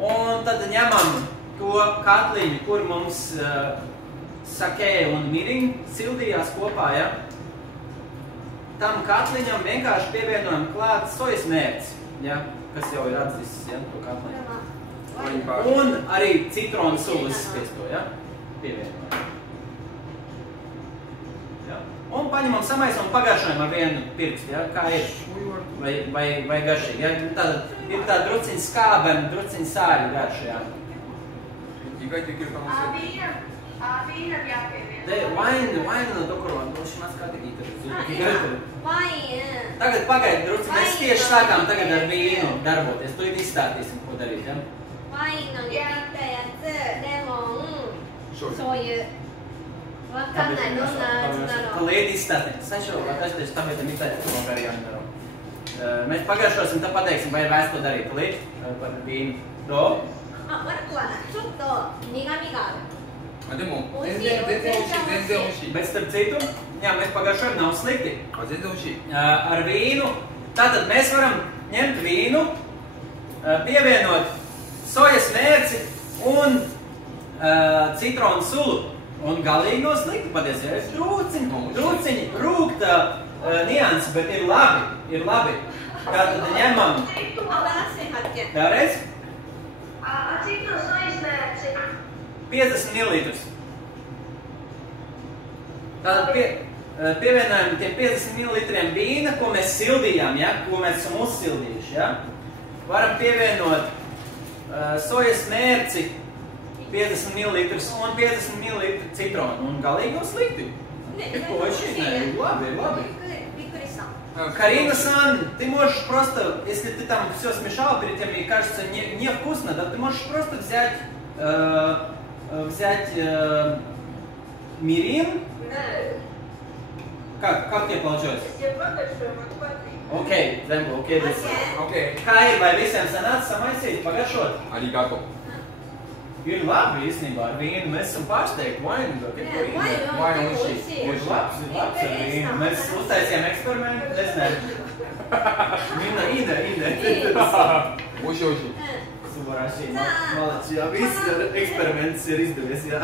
Un tad ņemam to katliņu, kur mums sakēja un miriņi sildījās kopā, ja? Tam katliņam vienkārši pievienojam klāt sojas mērci, ja? Kas jau ir atzīstis, ja? To katliņu. Un arī citronu sulas spiesto, ja? Pievienojam. Ja? Un paņemam samaisam un pagaršojam ar vienu pirkstu, ja? Kā ir? Vai garšīgi, ja? Tātad ir tā druciņa skābena, druciņa sāļa garša, ja? 意外といける可能性。ビールやけね。で、ワインのところはどうしますかって聞いてる。ワイン。 Tagad pagaidi, druci, mēs tieši sākām tagad ar vīnu darboties. Tu izstāstīsim, ko darīt, ja? ワインの握ったやつ、レモン、醤油。わかんない、どんな味だろう。 Lieti izstāstīt. Sašo,私たち食べてみたいと思うからやんだろう。Mēs pagaršosim, tad pateiksim, vai vēs to darīt. Lieti par vīnu. Do? あ、悪くはない。ちょっと苦味がある。あ、でも全然美味しい。 Bet starp citu, jā, mēs pagaršojam, nav slikti. あ、全然美味しい。 Ar vīnu. Tātad mēs varam ņemt vīnu, pievienot sojas mērci un citronu sulu. Un galīgi nav slikti patiesībā. Ir drūciņi, rūgta nianses, bet ir labi. Tātad ņemam. Vēlreiz? cik no sojas mērci? 50 ml. Tātad pievienojam tiem 50 ml vīna, ko mēs sildījām, ja? Ko mēs esam uzsildījuši. Ja? Varam pievienot sojas mērci 50 ml un 50 ml citronu. Un galīgi nav slikti. Ir labi. Карина-сан, ты можешь просто, если ты там все смешал, перед тем, мне кажется, невкусно, да, ты можешь просто взять мирин. Как тебе получилось? Окей, Zembu, окей. Kā ir, vai visiem sanāca samaisīt, pagaršot? Arigato. Ir labi īstenībā ar vīnu, mēs esam pārsteigti vainu, bet ir ko īņa. Vainu Ir labs ar vīnu. Mēs uztaisījām eksperimentu, es nezinu. Mina, ide. 美味しい美味しい。 Subarāši, malači, jā, viss eksperiments ir izdevies, jā.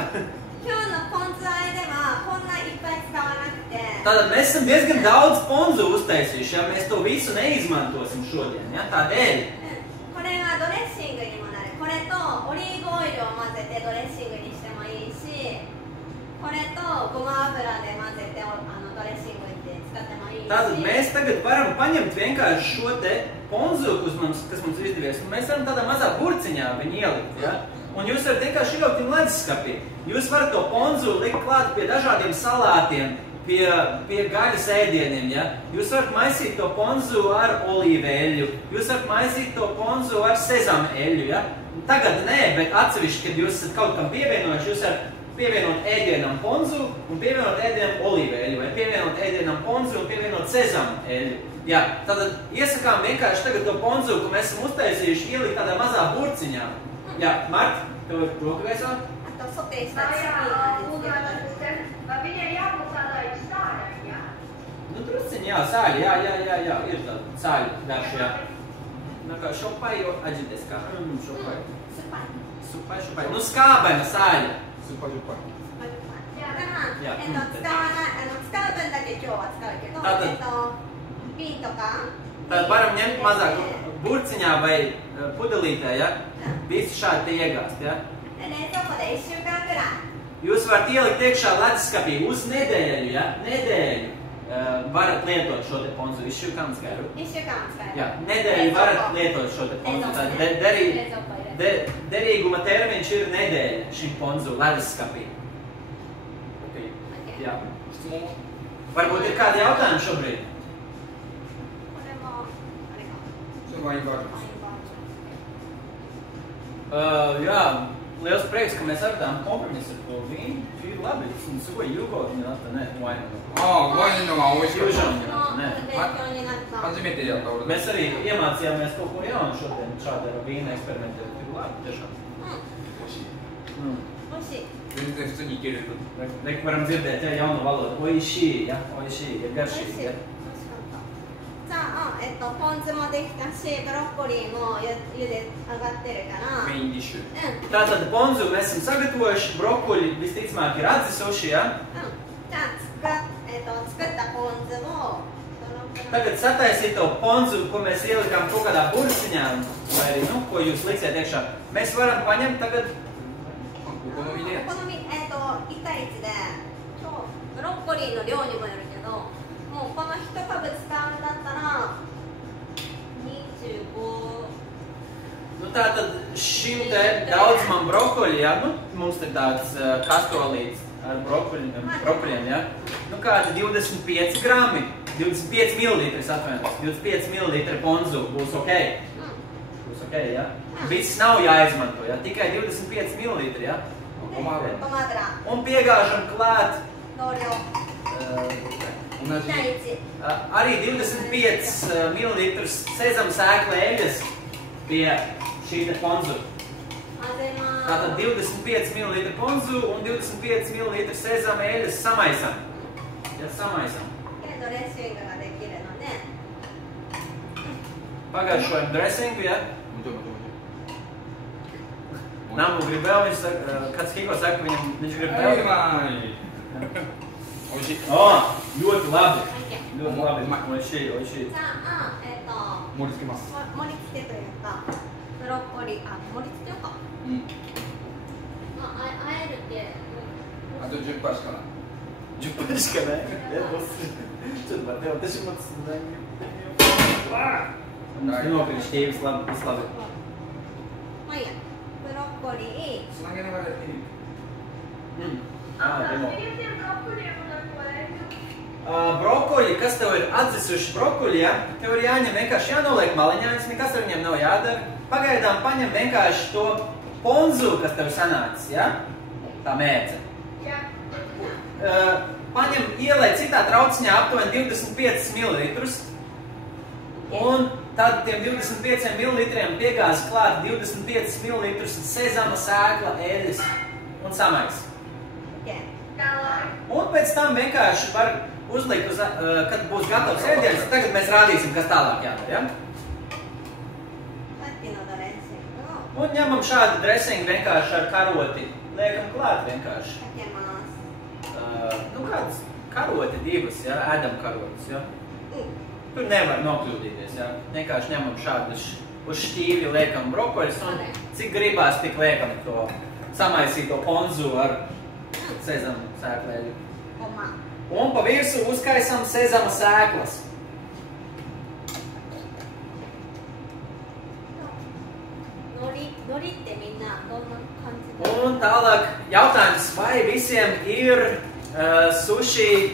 今日のポン酢和えではこんないっぱい使わなくて Tātad mēs esam diezgan daudz ponzu uztaisījuši, ja mēs to visu neizmantosim šodien, ja, tādēļ. これがドレッシングにもなる。これとオリーブオイルを混ぜてドレッシングにしてもいいし、これとごま油で混ぜてドレッシングに使ってもいいし。 Tātad mēs tagad varam paņemt vienkārši šo te ponzu, kas mums izdevies, un mēs varam tādā mazā burciņā viņu ielikt, ja? Un jūs varat vienkārši ielikt viņu leduskapī. Jūs varat to ponzu likt klāt pie dažādiem salātiem, pie gaļas ēdieniem, ja? Jūs varat maisīt to ponzu ar olīveļu, jūs varat maisīt to ponzu ar sezama eļu, ja? Tagad nē, bet atsevišķi, kad jūs esat kaut kam pievienojuši, jūs varat pievienot ēdienam ponzu un pievienot ēdienam olīveļu, vai pievienot ēdienam ponzu un pievienot sezama eļu. Jā, tad iesakām vienkārši tagad to ponzu, ko mēs esam uztaisījuši, ielikt tādā mazā burciņā. Jā, Marta, tev ir roku gaisā? あとソテーしたチキンなんですけど。 Viņai jābūt tādai sāļai, jā? Nu, drusciņi, jā, sāļi, jā, ir tāda sāļi garši, jā. Nu, kā šopai, aģities kā, šopai. Supai. Nu, skābena sāļa. スーパージョッパイ。だから使う分だけ今日は使うけど、瓶とか Tad varam ņemt mazāk burciņā vai pudelītē, ja? Visu šādi te iegāst, ja? 冷蔵庫で1週間ぐらい Jūs varat ielikt iekšā leduskapī uz nedēļu, ja? Nedēļu varat lietot šo te ponzu. Visu kā mums gairu? 1週間使える Jā, nedēļu varat lietot šo te ponzu. Tad derīguma termiņš ir nedēļa šim ponzu leduskapī. Okay. Jā. 質問 Varbūt ir kādi jautājumi šobrīd? これもあれか それワインバージョン ワインバージョン Jā, liels prieks, ka mēs atradām kompromisu ar to vīnu. Ir labi,すごい有効になったね、ワインの。ああ、ワインのが美味しかっ Fusion た。になったね。勉強になった初めてやった俺。 Mēs arī iemācījāmies kaut ko jaunu šodien šādi ar vīnu eksperimentēt. Ir labi, tiešām. 美味しい。 美味しい 全然普通にいける。 Reik varam dzirdēt, ja, jaunu valodu. Oišī, ja, oišī, ja 美味しい garšīgi, 美 ja. 味しかったじゃあ、ポン酢もできたしブロッコリーも茹で上がってるからメインディッシュ。 Tātad ponzu mēs esam sagatavojuši, brokuļi visticamāk ir atdzisuši, ja. じゃあ作ったポン酢を Tagad sataisīto ponzu, ko mēs ielikām kaut kādā burciņā, vai arī, nu, ko jūs liksiet iekšā, mēs varam paņemt tagad お好みで。お好み、1対1で今日ブロッコリーの量にもよるけどもうこの1株使うんだったら25 Nu, tātad šim te daudzumam brokuļi, ja, nu, mums te tāds kastolīts ar brokuļiem, ja, nu kādi 25 grami, 25 mililitri, atvainojos, 25 mililitri ponzu būs ok. Būs ok, ja. Viss nav jāizmanto, ja, tikai 25 mililitri, ja. ごま油。ごま油 Un piegāžam klāt 同量同1じ。対1 arī 25 mililitrus sezama sēkla eļas pie šī te ponzu. 混ぜます Tātad 25 ml ponzu un 25 ml sezama eļas samaisam. Ja, samaisam. でドレッシングができるので Pagaršojam dresingu, ja? もちろんもちろん。 Namu grib vēl, viņš saka, kāds Kiko saka, viņš grib はい、 vēl. うまい。美味しい。 O, ļoti labi. OK Ļoti labi. Oišī, oišī. じゃあ、盛り付けます。盛り付けというかブロッコリー盛り付けようかうん。あえるってあと10%しかない。 10分しかない。どうするちょっと待って、私もつなげてみよう。わあNokļu šķīvis, labi, viss labi. まあいいやブロッコリーつなげながらやってみる。 De mo. 入れてるカップでもなくはBrokuļi, kas tev ir atdzisuši brokuļi, ja? Tev ir jāņem vienkārši jānoliek maliņā, nekas ar viņiem nav jādara. Pagaidām paņem vienkārši to ponzu, kas tev sanācis, ja? Tā mērce. Paņem, ielej citā trauciņā aptuveni 25 ml. Un tad tiem 25 ml piegāz klāt 25 ml sezama sēkla eļas un samais. Un pēc tam vienkārši var uzlikt, kad būs gatavs ēdiens, tagad mēs rādīsim, kas tālāk jādara, ja? さっきのドレッシングを Un ņemam šādu dresingu vienkārši ar karoti. Liekam klāt vienkārši. かけます Nu karoti divas, ja, ēdam karotes, ja. Tur nevar nokļūdīties, ja. Vienkārši ņemam šādus uz šķīvi liekam brokoļus un cik gribās, tik liekam to samaisīto ponzu ar sezama sēklēļu. Un pa virsu uzkaisam sezama sēklas. Un tālāk jautājums, vai visiem ir sushi,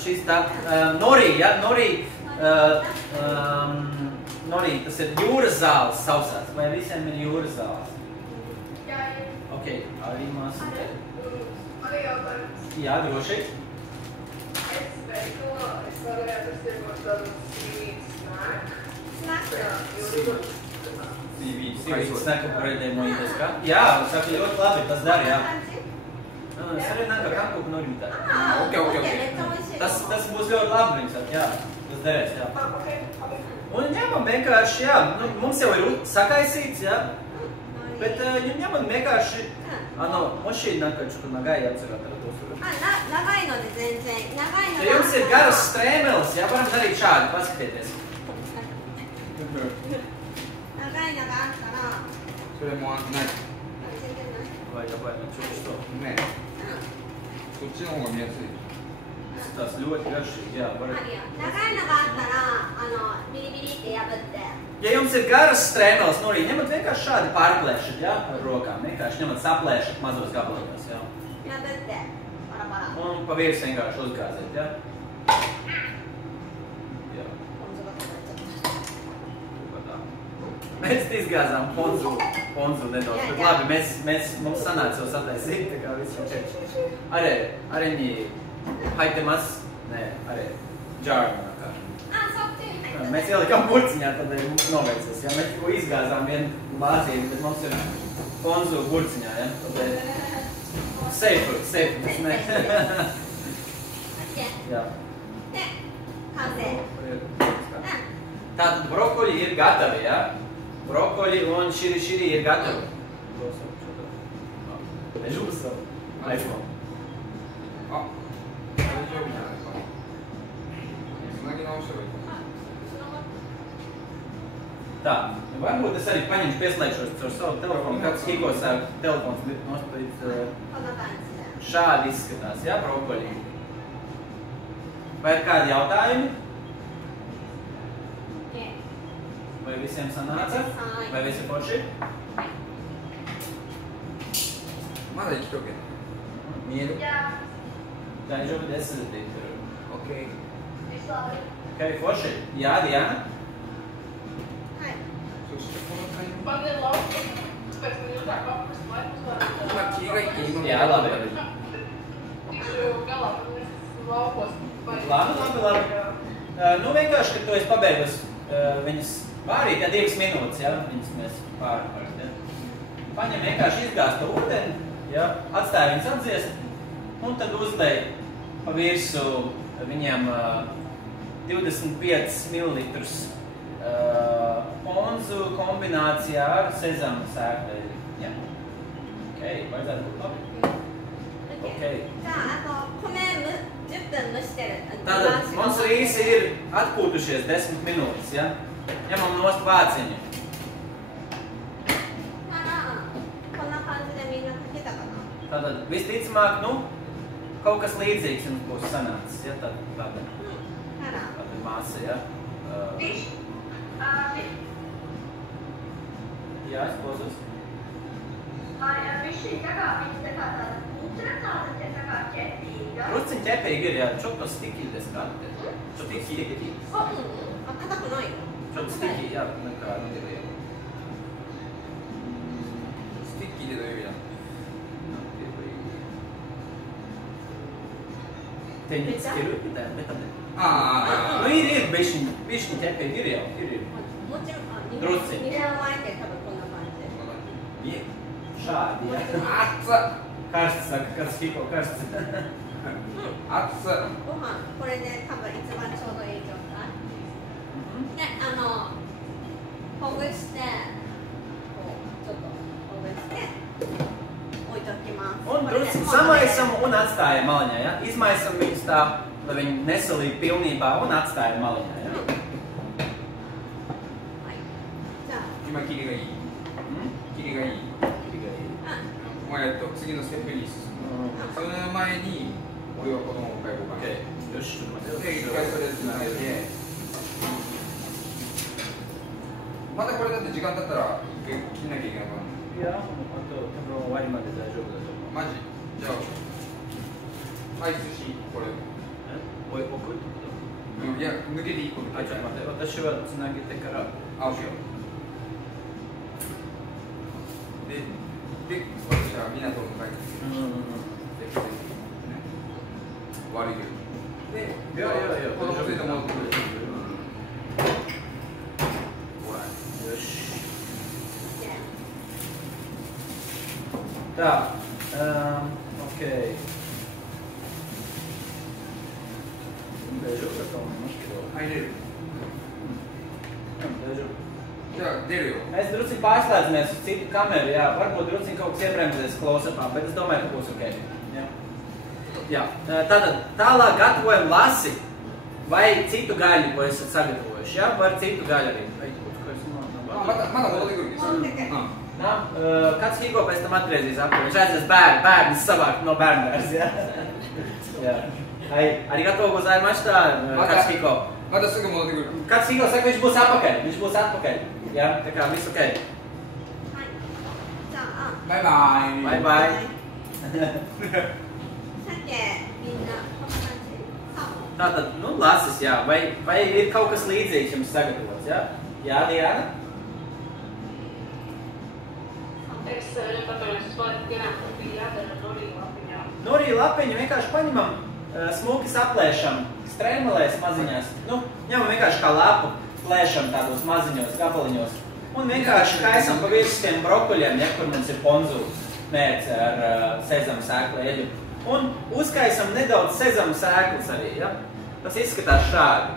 šis tā, nori, ja, nori, tas ir jūras zāles sausās, vai visiem ir jūras zāles? Ok, arī māsa. Arī jautājums. Jā, droši. Es veikalu, es varētu tirgot tādu sīvītu snaku. Sīvītu snaku pareidējumu īpaši, kā? Jā, saka, ļoti labi, tas dara, jā. Es arī nāku kankūku norimtā. Ok. Tas būs ļoti labi, viņi saka, jā, tas derēs, jā. Un ņemam vienkārši, jā, nu, mums jau ir sakaisīts, jā, bet ņemam vienkārši, mošīna nakaču, kur nagai atcerāt ar to suru. Ja jums ir garas strēmeles, jā, varam darīt šādi, paskatieties. それもない。Vai,ちょっとね。そっちの方が見やすい。 Tas ļoti garšīgi, jā, varat. Ja jums ir garas strēmeles, nu arī ņemat vienkārši šādi pārplēšat, jā, ar rokām. Vienkārši ņemat saplēšat mazos gabaliņos, jā. Un pa virs vienkārši uzgāzēt, jā. Jā. Mēs izgāzām ponzu nedaudz, bet labi, mums sanāca jau sataisīt, tā kā viss ok. Areņi, haitemas, nē, arī džārma kā. Mēs ielikām burciņā, tad noveicies, ja? Mēs tikko izgāzām vienu bāzīti, bet mums ir ponzu burciņā, ja? Tad safe, mēs ne. Jā. Tātad brokoļi ir gatavi, ja? Brokoļi un širi ir gatavi. Nežūs savu. iPhone. 大丈夫じゃないかな。つなぎ直したらいいかな。 Tā, varbūt es arī paņemšu pieslēgšos caur savu telefonu, kāds hikos telefons nostājīt šādi izskatās, jā, brokoļi. Vai ir kādi jautājumi? Vai visiem sanāca? Vai visi forši? まだ生きとけ。見える？ 大丈夫ですって言ってる。 OK。 Okay, forši. Jā, Diana? そしてこのタイミング。 Man ir lauka, pēc tam jūs tā paprast laikus varat. 今気がいいの。 Jā, labi. Tikšu galā, tad es laukos. Labi. Nu, vienkārši, kad tu esi pabeigusi viņas vārīt, ja 2 minūtes, ja, viņas mēs pārpārst, ja. Paņem vienkārši izgāzt to ūdeni, ja, atstāja viņas atdziest, un tad uzlej pa virsu viņiem 25 ml ponzu kombinācijā ar sezama sēkleļu. Ja. Ok, vajadzētu būt labi. Ok. Tātad mums rīsi ir atpūtušies 10 minūtes, ja? Ņemam nost vāciņu. Tātad visticamāk, nu, kaut kas līdzīgs jums būs sanācis, ja? Tātad māsa, ja? Jā, es klausos. Drusciņ ķepīgi ir, jā, čoto stiki deskāte. Čoto stiki. Čoto stiki, jā, nekā nedirīja. Stiki でどういう意味なの？ 手につけるみたいなメタで。ああ。 Nu, ir bišķiņ ķepīgi, ir jau, ir. Drusciņ. Šādi, jā. 熱っ。 Karsts saka, kas hiko karsts. 熱っ。ご飯これで多分一番ちょうどいい状態でほぐしてこうちょっとほぐして置いときますます。 Un drusku samaisam un atstājam maliņā, ja? Izmaisam viņus tā, lai viņi nesalīd pilnībā un atstājam maliņā, ja? はい。じゃあ、今切りがいい切りがいいもう次のステップに進むその前に俺は子供を迎えようかな OK。よし、ちょっと待ってよ。で一回それつないでまたこれだって時間経ったら一回切んなきゃいけなくなるいや、あと多分終わりまで大丈夫だと思う。マジじゃあはい寿司これ置くってこいや抜けて1個抜と？あ、けてちょっと待って、私はつなげてから。あ、オッケーで私は港を迎えて悪いけどでいやいやいや、子供連れて戻ってくるよし。た、OK。大丈夫だと思いますけど。入れる大丈夫。じゃあ出るよ Mēs drusku pārslēdzamies uz citu kameru, jā, varbūt drusku kaut kas iebremzēs close-upā, bet es domāju, ka būs ok. Jā. Tātad tālāk gatavojam lasi vai citu gaļu, ko esat sagatavojuši, jā? Var citu gaļu arī.まだ戻ってくるんです Kāds Higo pēc tam atgriezīs apkārt? Viņš aizies bērnis savākt no bērndārs, jā? Jā. Arigatou gozaimashita, kāds Higo. またすぐ戻ってくる Kāds Higo saka, viņš būs atpakaļ. Jā, tā kā viss ok. はい。じゃあ、バイバイ Bye bye. 鮭みんなこんな感じ？サーモン。 Tātad, nu, lasis, jā, vai ir kaut kas līdzīgs jums sagatavots, jā? Jā, Diana? Noriju lapiņu vienkārši paņemam, smuki saplēšam, strēmelēs maziņās, nu, ņemam vienkārši kā lapu, plēšam tādos maziņos gabaliņos un vienkārši kaisam pa virs tiem brokoļiem, ja, kur mums ir ponzu mērce ar sezamu sēklu eļu. Un uzkaisam nedaudz sezamu sēklas arī, ja? Tas izskatās šādi.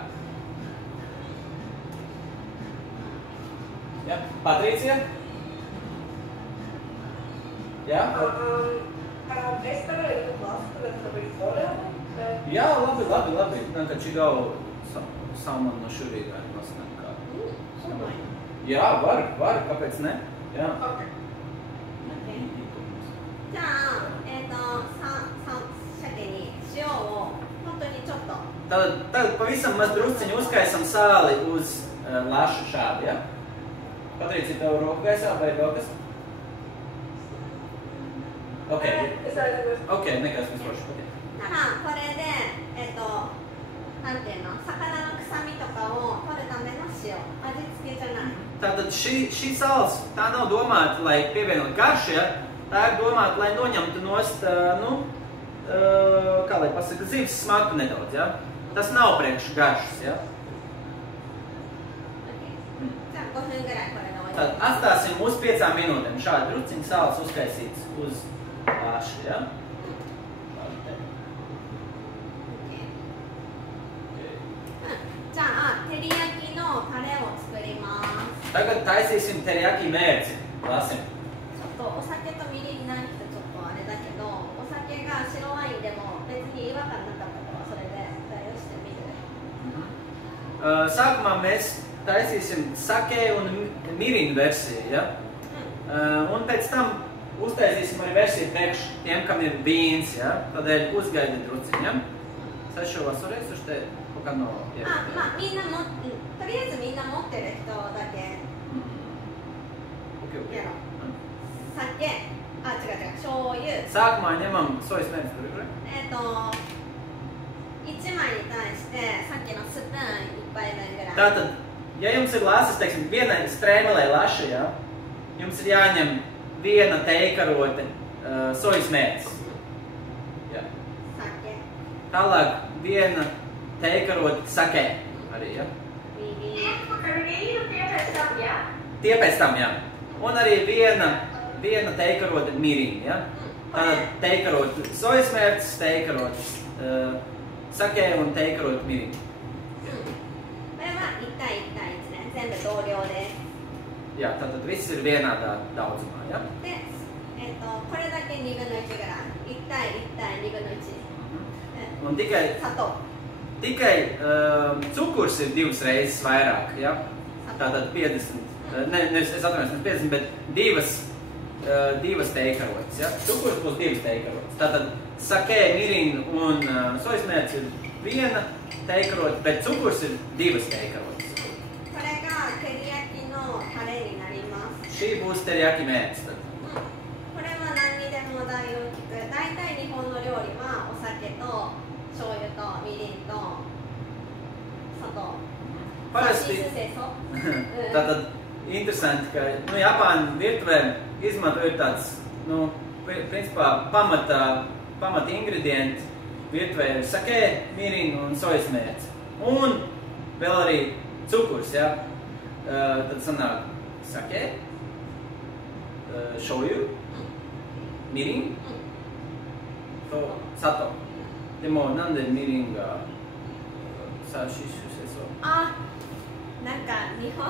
Ja? Patricija? Ja? Jā, labi. Tad čigau salmanu no šurītāju masnām kā. Jā, var, kāpēc ne? Jā. じゃあ、鮭に塩を本当にちょっと。 Tad pavisam maz drusciņu uzkaisam sāli uz lašu šādi, ja? Patricija, tev roku gaisā vai rokas? Ok, nekas vispār šeit. だからこれでなんていうの、魚の臭みとかを取るための塩、味付けじゃない。 Tātad šī sāls, tā nav domāta, lai pievienot garšu, ja? Tā ir domāta, lai noņemtu nost, kā lai pasaka, zivs smaku nedaudz, ja? Tas nav priekš garšas, ja? じゃあ5分ぐらいこれで置いて。 Tad atstāsim uz 5 minūtēm šādi druciņu sāls uzkaisīts uz lašu, ja? Tagad taisīsim teriyaki mērci. Lasim. ちょっとお酒とみりんないとちょっとあれだけど、お酒が白ワインでも別に違和感なかったからそれで代用してみる。Sākumā mēs taisīsim sake un mirinu versiju, ja? Un pēc tam uztaisīsim arī versiju priekš tiem, kam ir vīns, ja? Tādēļ uzgaidi druciņu, ja? Sasho vasorē, sušte pokad no... まあみんなとりあえずみんな持ってる人だけやろう。酒、違う、醤油。 Sākumā ņemam sojas mēnes, kur ir, kur ir? 1枚に対してさっきのスプーン1杯分ぐらい。 Tātad, ja jums ir lasis, teiksim, vienai strēmelē laša, ja? Jums ir jāņem viena teikarote sojas mēnes. Ja. Sake. Tālāk viena teikarote sake arī, ja? Tie pēc tam, jā. Un arī viena teikarote mirin, ja? Tātad teikarote sojas mērces, teikarote sake un teikarote mirin. これは1対1対1ね。全部同量です。 Jā, tātad viss ir vienādā daudzumā, ja? で、これだけ2分の1ぐらい。1対1対2分の1。Un tikai, 砂糖。 tikai cukurs ir 2 reizes vairāk. Ja? Tātad 50, nevis es atvainojos, ne 50, bet divas teikarotes. Ja? Cukurs būs 2 teikarotes. Tātad sakē, mirin un sojas mērķis ir 1 teikarote, bet cukurs ir 2 teikarotes. これが照り焼きのタレになります。 Šī būs teriyaki mērķis. これは何にでも代用効く。大体日本の料理はお酒と醤油とみりんと砂糖。Parasti, さしすせそ。tātad interesanti, ka Japāņu virtuvē izmantojot tāds, principā pamata ingredienti virtuvē ir sakē, mirin un sojas mērķis. Un vēl arī cukurs, ja? Tad sanāk sakē, shoyu, mirin, to sato. Deもなんでみりんがさしすせそ。あ、なんか日本。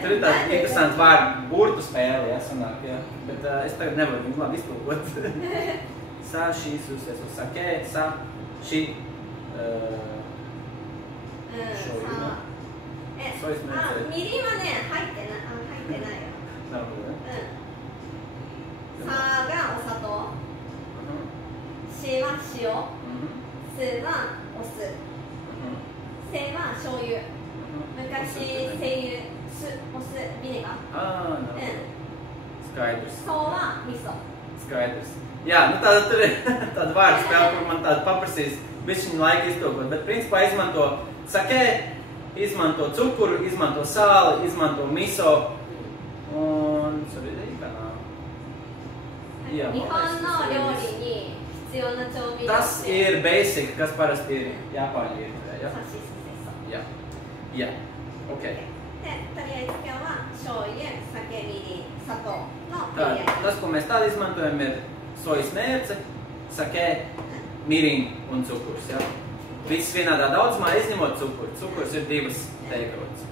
Tur ir tāda interesanta vārdu burtu spēle, ja, sanāk, ja. Bet es tagad nevaru viņu labi iztulkot. Sa, shi, su, se, su, sake, sa, shi, shoyu. そうですね。みりんはね、入ってないよ。なるほどね。さがお砂糖、しは塩、すはお酢、せは醤油、昔精油、お酢、ビネガー。ああ、なるほど。Skaidrs. そうは味噌。Skaidrs. Jā, nu tur ir tāda vārdu spēle, kur man tāda paprasīs bišķiņu laiku iztulkot, bet principā izmanto sakē, izmanto cukuru, izmanto sāli, izmanto miso unそれでいいかな。Jā, 日本の料理に必要な調味料。Tas ir basic, kas parasti ir Japāņu virtuvē, ja? さしすせそ。Jā. Jā. OK. で、とりあえず今日は醤油、酒、みりん、砂糖のTā, 照り焼き。 tas, ko mēs tādu izmantojam, ir sojas mērce, sakē, mirin un cukurs, ja? Viss vienādā daudzumā, izņemot cukuru. Cukurs ir 2 teikarotes.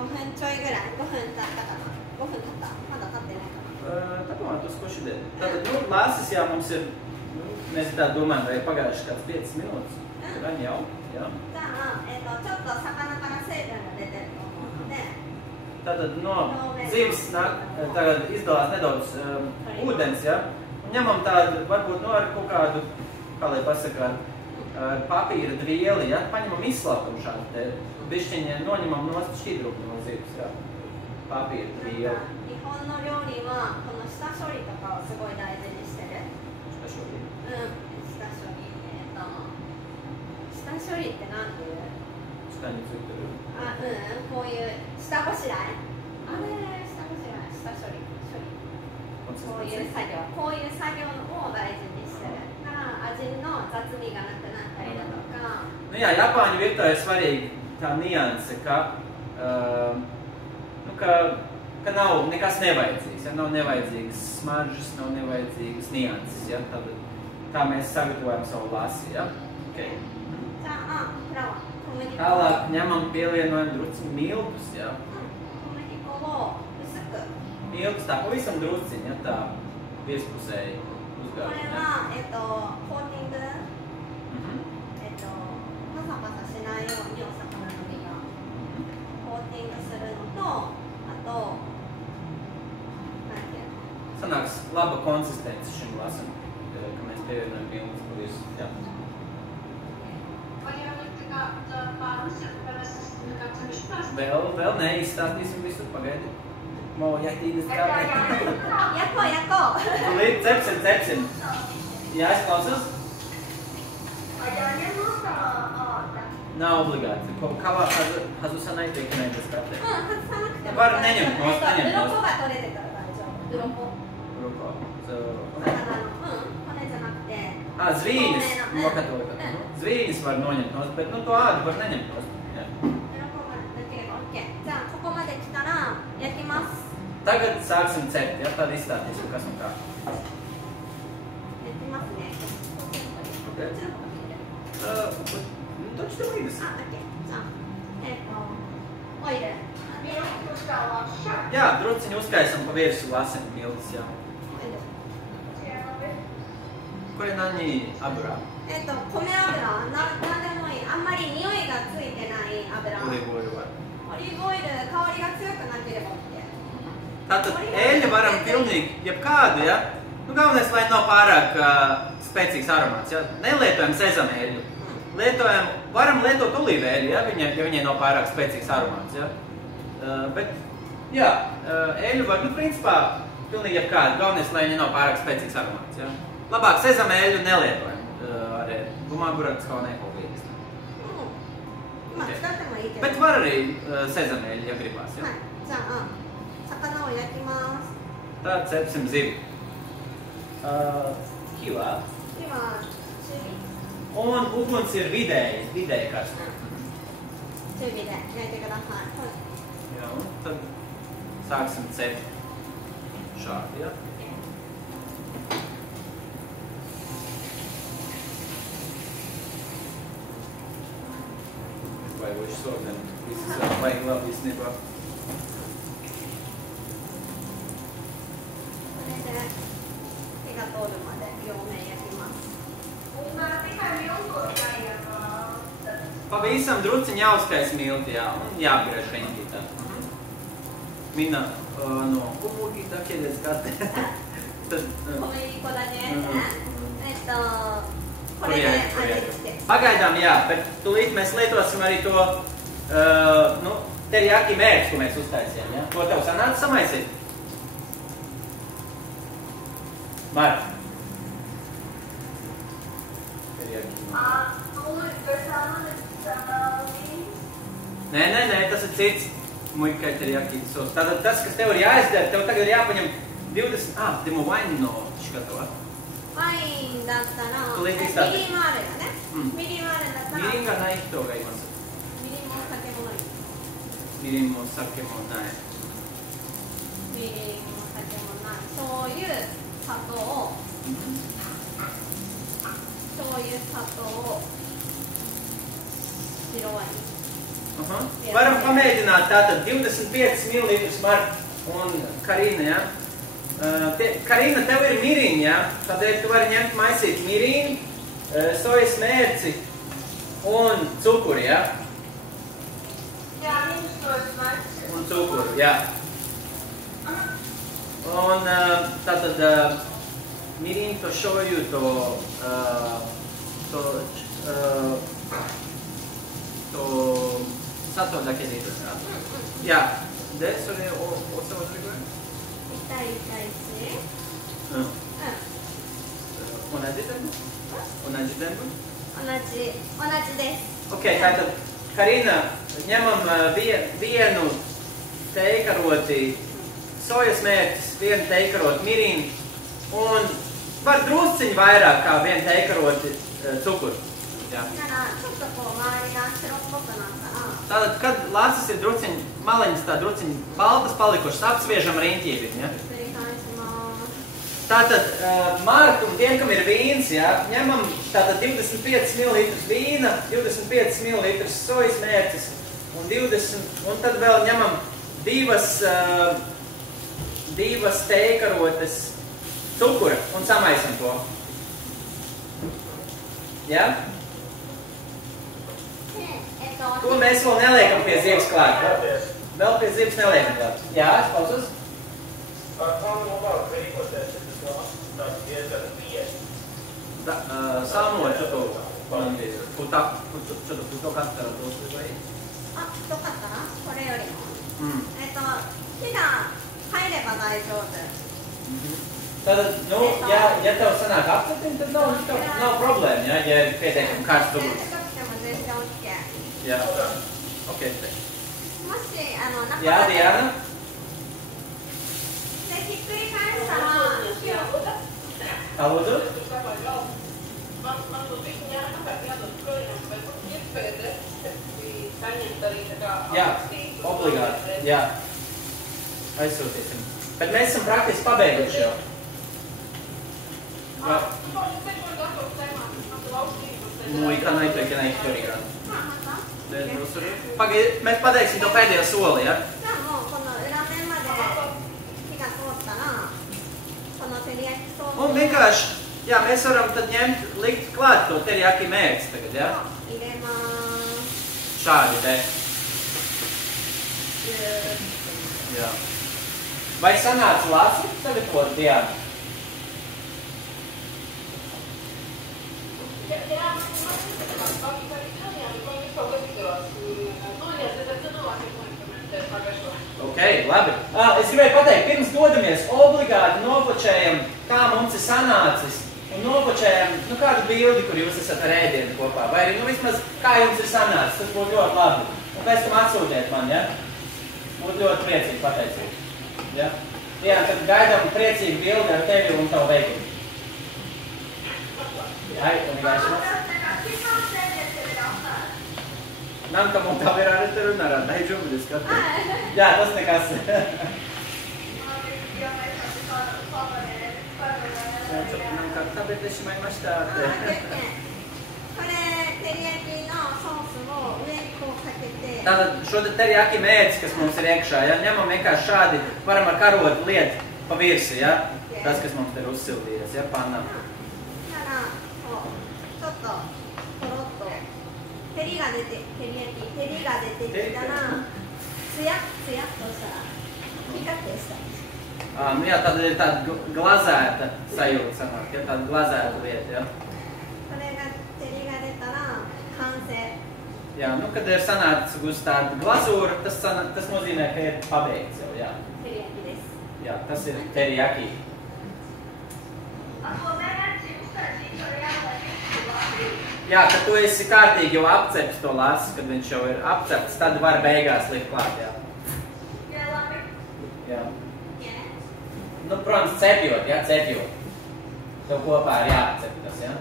5分ちょいぐらい、5分経ったかな。5分経った。まだ経ってないかな。Tāpēc tas, ko šodien. Tātad, lāsis, jā, mums ir, mēs tā domājam, vai ir pagājuši kāds 5 minūtes. Gan jau, jā. じゃあ、ちょっと魚から成分が出てると思うので、 Tātad no dzīves tagad izdalās nedaudz ūdens, ja? Un ņemam tādu, varbūt ar kaut kādu, kā lai pasaka, ar papīra dvieli, ja? Paņemam izslāpumu šādu te, bišķiņi noņemam nost šķidrupu no dzīves, ja? Papīra dvieli. 日本の料理はこの下処理とかをすごい大事にしてる。下処理。下処理。下処理って何て言う？下についてる。あ、こういう下ごしらえ。あれ、下ごしらえ、下処理。こういう作業を大事にしてる。だから味の雑味がなくなったりだとか。Nu jā, Japāņu virtuvē ir svarīgi tā nianse, ka, ka nav nekas nevajadzīgs, ja? Nav nevajadzīgas smaržas, nav nevajadzīgas nianses, ja? Tad, tā mēs sagatavojam savu lasi, ja? Okay. Tālāk ņemam pievienojam drusku miltus, ja? Miltus tā pavisam drusciņ, ja? Tā virspusēji uzgāja. これは、コーティング。パサパサしないようにお魚の身がコーティングするのと、あと、なんていうの？ Sanāks laba konsistence šim lasam, ka mēs pievienojam miltus pa visu, ja? Vēl neizstāstīsim visu, pagaidi. Mo jātīdas kā... Jako! Tūlīt, cepsim. Jā, es klausos? Nav obligāti. Kavā hazusanai tiek nekas kārtē. 外さなくても。Var neņemt nost, neņemt nost. 鱗が取れてたら大丈夫。鱗。 Rukā. 魚の、骨じゃなくて。Zvīnis. Zvīnis var noņemt nost, bet to ādu var neņemt nost. じゃあここまで来たら焼きます。 Tagad sāksim cept, ja? Tad izstāstīsim, kas un kā. 焼きますね。どっちでもいいです。あ、OK。じゃあ、Oire. Jā, druciņu uzkaisam pa virsu asinu miltis, jā.これ何油？米油、なんでもいい。あんまり匂いがついてない油。オリーブオイルは。オリーブオイル、香りが強くなければ OK。 Tātad eļļa varam pilnīgi jebkādu, ja? Nu, galvenais, lai nav pārāk spēcīgs aromāts, ja? Nelietojam sezameļu. Varam lietot olīveļu, ja? Ja viņai nav pārāk spēcīgs aromāts, ja? Bet, jā, eļļu var, nu, principā, pilnīgi jebkādu. Galvenais, lai viņai nav pārāk spēcīgs aromāts, ja? Labāk sezameļu nelietojam. Arī gumāburaks kaut nekolvīgas. Bet var arī sezameļu, ja gribās, ja? じゃあ、魚を焼きます。 Tad cepsim zivi. Hilā. Un uguns ir vidēji karsta. 中火で焼いてください。 Jā, un tad sāksim cept šādi, ja? Vaigoši sogani. Visi vajag labi īstenībā. 火が通るまで両面焼きます。 Pavisam druciņi jāuzkais milti, jā, un jāapgriež riņķī tā. Minna no kumūki tā ķēdēs kādi. 小麦粉だけこれで味付け。 Pagaidām jā, bet tūlīt mēs lietosim arī to teriyaki mērķi, ko mēs uztaisījām, ja? Ko tev sanāca samaisīt? Marta. Nē, tas ir cits muikai teriyaki sos. Tātad tas, kas tev ir jāizdara, tev tagad ir jāpaņem 20...でもワインの仕方は? ワインだったら、みりんもあるよね。みりんもあるんだったら、みりんがない人がいます。みりんも酒もない。みりんも酒もない。みりんも酒もない。醤油、砂糖、白ワイン。Varam pamēģināt tātad 25 ml Marta un Karina, ja? Karina, tev ir mirīņa, ja? Tādēļ tu vari ņemt maisīt mirīņu, sojas mērci un cukuru, ja? Jā, viņš sojas mērci. Un cukuru, jā. Un tātad mirīņu, to šoju, to砂糖だけでいいですか? いや、で、それをお茶をどれぐらい? 1対1対1? 同じ全部? 同じ全部? 同じです。 Ok, tātad, Karina, ņemam vienu teikaroti sojas mērķis, vienu teikaroti mirīnu un var drusciņu vairāk kā vienu teikaroti cukuru. Jā. Tātad, kad lasis ir druciņi, maliņas tā druciņi baltas palikušas, apsviežam riņķīvi, ja? Tātad, Marta un tiem, kam ir vīns, ja, ņemam tātad 25 ml vīna, 25 ml sojas mērķis un tad vēl ņemam divas teikarotes cukura un samaisam to. Ja? To mēs vēl neliekam pie zivs klāt. Vēl pie zivs neliekam klāt. Jā, es klausos? Salmo,ちょっと太かったらどうすればいい? 太かったらこれよりも火が入れば大丈夫. Tātad, ja tev sanāk apcetim, tad nav problēma, ja ir pietiekami kārsts uguns. Jā, ok. もし中 Jā, Diana? でひっくり返したら火を Lūdzu? Jā, obligāti, jā. Aizsūtīsim. Bet mēs esam praktiski pabeiguši jau. Muika naitoikin näin historiaan. Pagaid, mēs pateiksim to pēdējo soli, ja? じゃあもうこの裏面まで火が通ったらこの照り焼きソース Un vienkārši, jā, mēs varam tad ņemt, likt klāt to teriyaki mērci tagad, ja? を入れます Šādi te. ギュー Jā. Vai sanāca lasi sagatavot, Diana? Ok, labi. Es gribēju pateikt, pirms dodamies, obligāti nofočējam, kā mums ir sanācis. Un nofočējam, kādu bildi, kur jūs esat ar ēdienu kopā. Vai arī, vismaz, kā jums ir sanācis. Tas būtu ļoti labi. Un pēc tam atsūtiet man, ja? Būtu ļoti priecīgi pateicīgi. Ja? Jā, tad gaidām priecīgu bildi ar tevi un tavu veikumu. Hai, onegaishimasu. なんかもう食べられてるなら大丈夫ですかって。じゃあ、どうすねかす。ちょっとなんか食べてしまいましたって。これ照り焼きのソースを上にこうかけて Tātad šo te teriyaki mērci, kas mums ir iekšā, ja? Ņemam vienkārši šādi, varam ar karotu liet pa virsi, ja? Tas, kas mums te ir uzsildījies, ja? Pannā. ならこうちょっととろっと照りが出て照り焼き照りが出てきたらつやつやっとしたらピカッてしたい Nu jā, tad ir tāda glazēta sajūta sanāk, ja? Tāda glazēta lieta, ja? これが照りが出たら完成 Jā, nu, kad ir sanācis uz tāda glazūra, tas nozīmē, ka ir pabeigts jau, jā. 照り焼きです Jā, tas ir teriyaki. Jā, kad tu esi kārtīgi jau apcepts to lasu, kad viņš jau ir apcepts, tad var beigās likt klāt, jā. Jā. Nu, protams, cepjot, jā, cepjot. Tev kopā ir jāapcep tas, jā.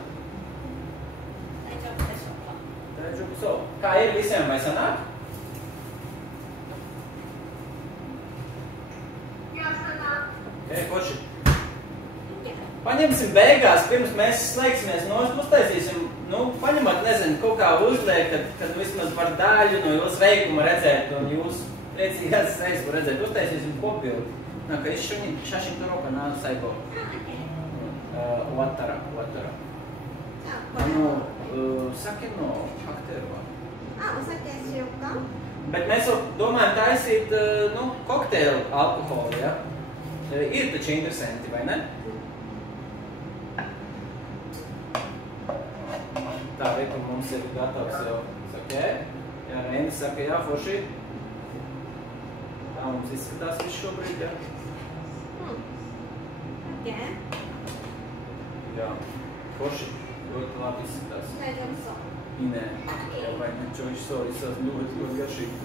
大丈夫でしょうか Tad žuku kā ir visiem, vai sanāk? Okay, forši. Paņemsim beigās, pirms mēs slēgsimies nost, uztaisīsim, nu, paņemat, nezinu, kaut kā uzliek, kad vismaz var daļu no jūsu veikuma redzēt un jūsu priecīgās sejas var redzēt. Uztaisīsim kopbildi. Nā, ka šašim to roka nā saiko. Watara. じゃあこれを酒のカクテルは? お酒しようか Bet mēs jau domājam taisīt, nu, kokteili alkoholu, ja? Ir taču interesanti, vai ne? Tā, reku mums ir gatavs jau. Saka, jā, Reina saka, jā, forši. Tā mums izskatās viss šobrīd, jā. OK Jā, forši. Ļoti labi izskatās. 大丈夫そう Nē, jau vai ne, čoviši soli izsās ļoti garšīgi.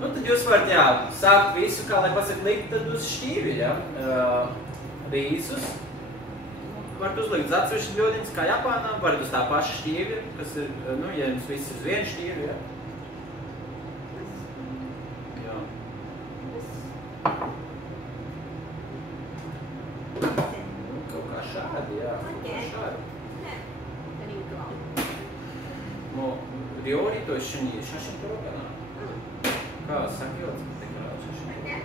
Nu, tad jūs varat, jā, sākt visu, kā lai pasaka, likt tad uz šķīvi, jā. Rīsus. Varat uzlikt uz atsevišķi ļodiņas, kā Japānā, varat uz tā paša šķīvi, kas ir, nu, ja jums viss ir uz vienu šķīvi, jā. Jā. Kaut kā šādi, jā, kaut kā šādi. ドリンクを もう料理と一緒に写真撮ろうかな。か、酒を作ってから写真撮ろう。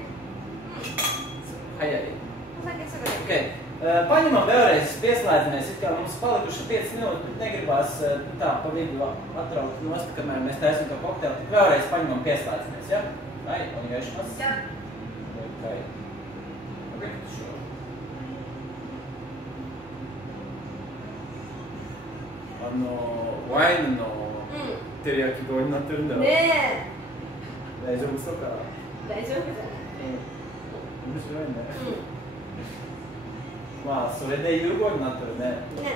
早い。お酒すぐで Okay. Paņemam vēlreiz, pieslēdzamies, it kā mums palikuši 5 minūtes, bet negribās tā pa vidu atraukt nost, kamēr mēs taisam to kokteili, tik vēlreiz paņemam pieslēdzamies, ja? Hai, onegaishimasu. Okay. Okay, sure. Wainuの照り焼き声になってるんだろう。ね大丈夫そうか。え大丈夫じゃない面白いね。まあそれで有効になってるね。ね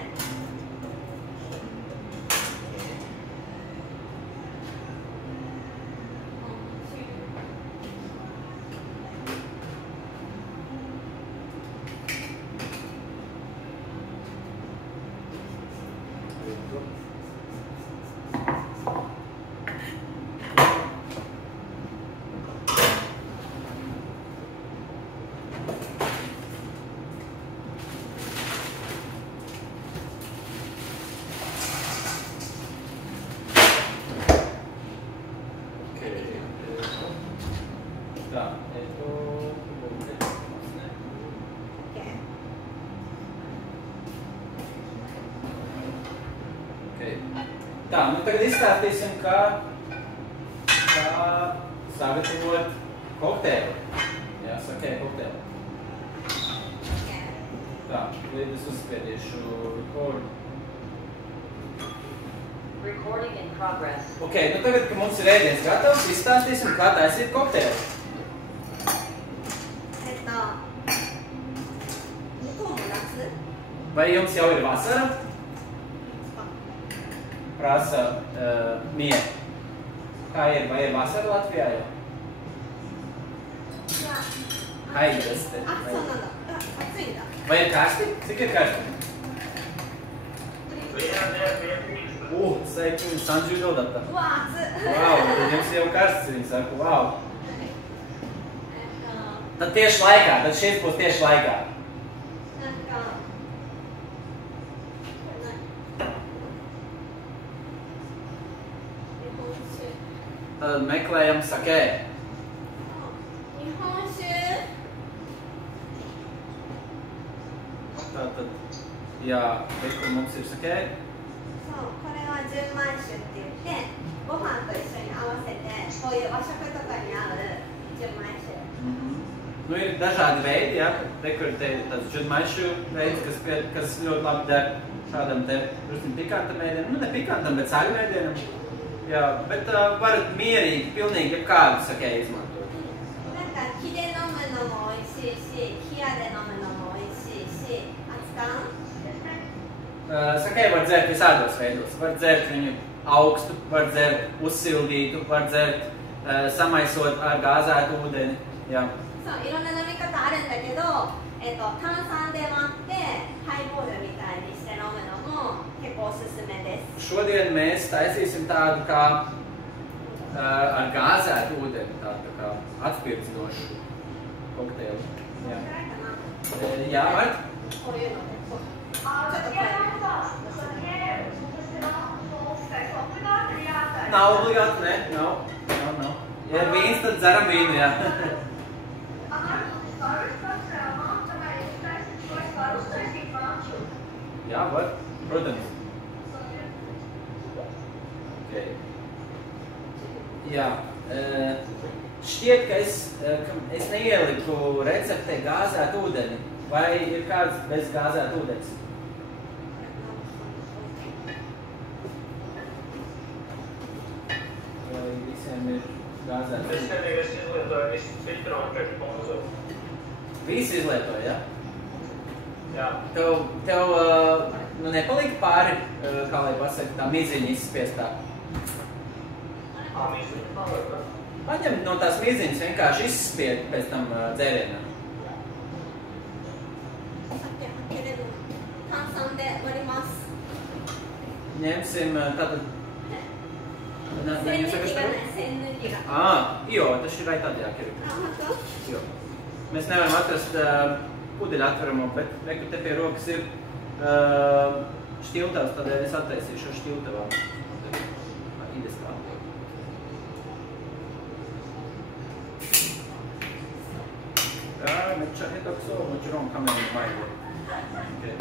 Tā, nu tagad izstāstīsim, kā sagatavot kokteili. Jā, sakē kokteili. Tā, līdz es uzspiedīšu rekordu. Recording in progress. Ok, nu tagad, kad mums ir ēdiens gatavs, izstāstīsim, kā taisīt kokteili. Vai jums jau ir vasara? Prasa Mija. Kā ir? Vai ir vasara Latvijā jau? Haideste. Vai ir karsti? Cik ir karsti? 30度だった。わー、jums jau karsts, viņi saka, wow. Tad tieši laikā, tad šis būs tieši laikā. Tad meklējam sakē. Tātad, jā, kur mums ir sakē? これは純米酒って言ってご飯と一緒に合わせてこういう和食とかに合う純米酒。Nu, ir dažādi veidi, ja, kur te tāds džunmaišu veids, kas ļoti labi der šādam te drusciņ pikantam ēdienam. Nu, ne pikantam, bet saļu ēdienam. Jā, bet varat mierīgi, pilnīgi jebkādu sakē izmantot. なんか木で飲むのも美味しいし、冷やで飲むのも美味しいし、熱燗？ Sakē var dzert visādos veidos. Var dzert viņu augstu, var dzert uzsildītu, var dzert samaisot ar gāzētu ūdeni. Jā. そう、いろんな飲み方あるんだけど、炭酸で割ってハイボールみたいにして飲むのも結構おすすめです。Šodien mēs taisīsim tādu kā ar gāzētu ūdeni, tādu kā atspirdzinošu kokteili. Jā. Jā, var? こういうので、ちょっとNav obligāti, ne? Nav. Ja ir vīns, tad dzeram vīnu, jā. Jā, var. Protams. Okay. Jā. Šķiet, ka es neieliku receptē gāzētu ūdeni. Vai ir kāds bez gāzētu ūdens? Vai visiem ir gāzētu ūdens? Es izlietoju visu citronu priekš pomodoro. Visi izlietoja, ja? Jā. Tev nu nepalika pāri, kā lai pasaka, tā miziņa izspiestā? Miziņa palika. Paņem no tās miziņas vienkārši izspied pēc tam dzērienā. Ņemsim tātad... Jo, tas ir vai tad jākir. Jo. Mēs nevaram atrast pudeļu atveramo, bet reku te pie rokas ir šķiltavs, tādēļ es attaisīšu ar šķiltavām. Ideskā.めっちゃ下手くそ、もちろんカメラの前で。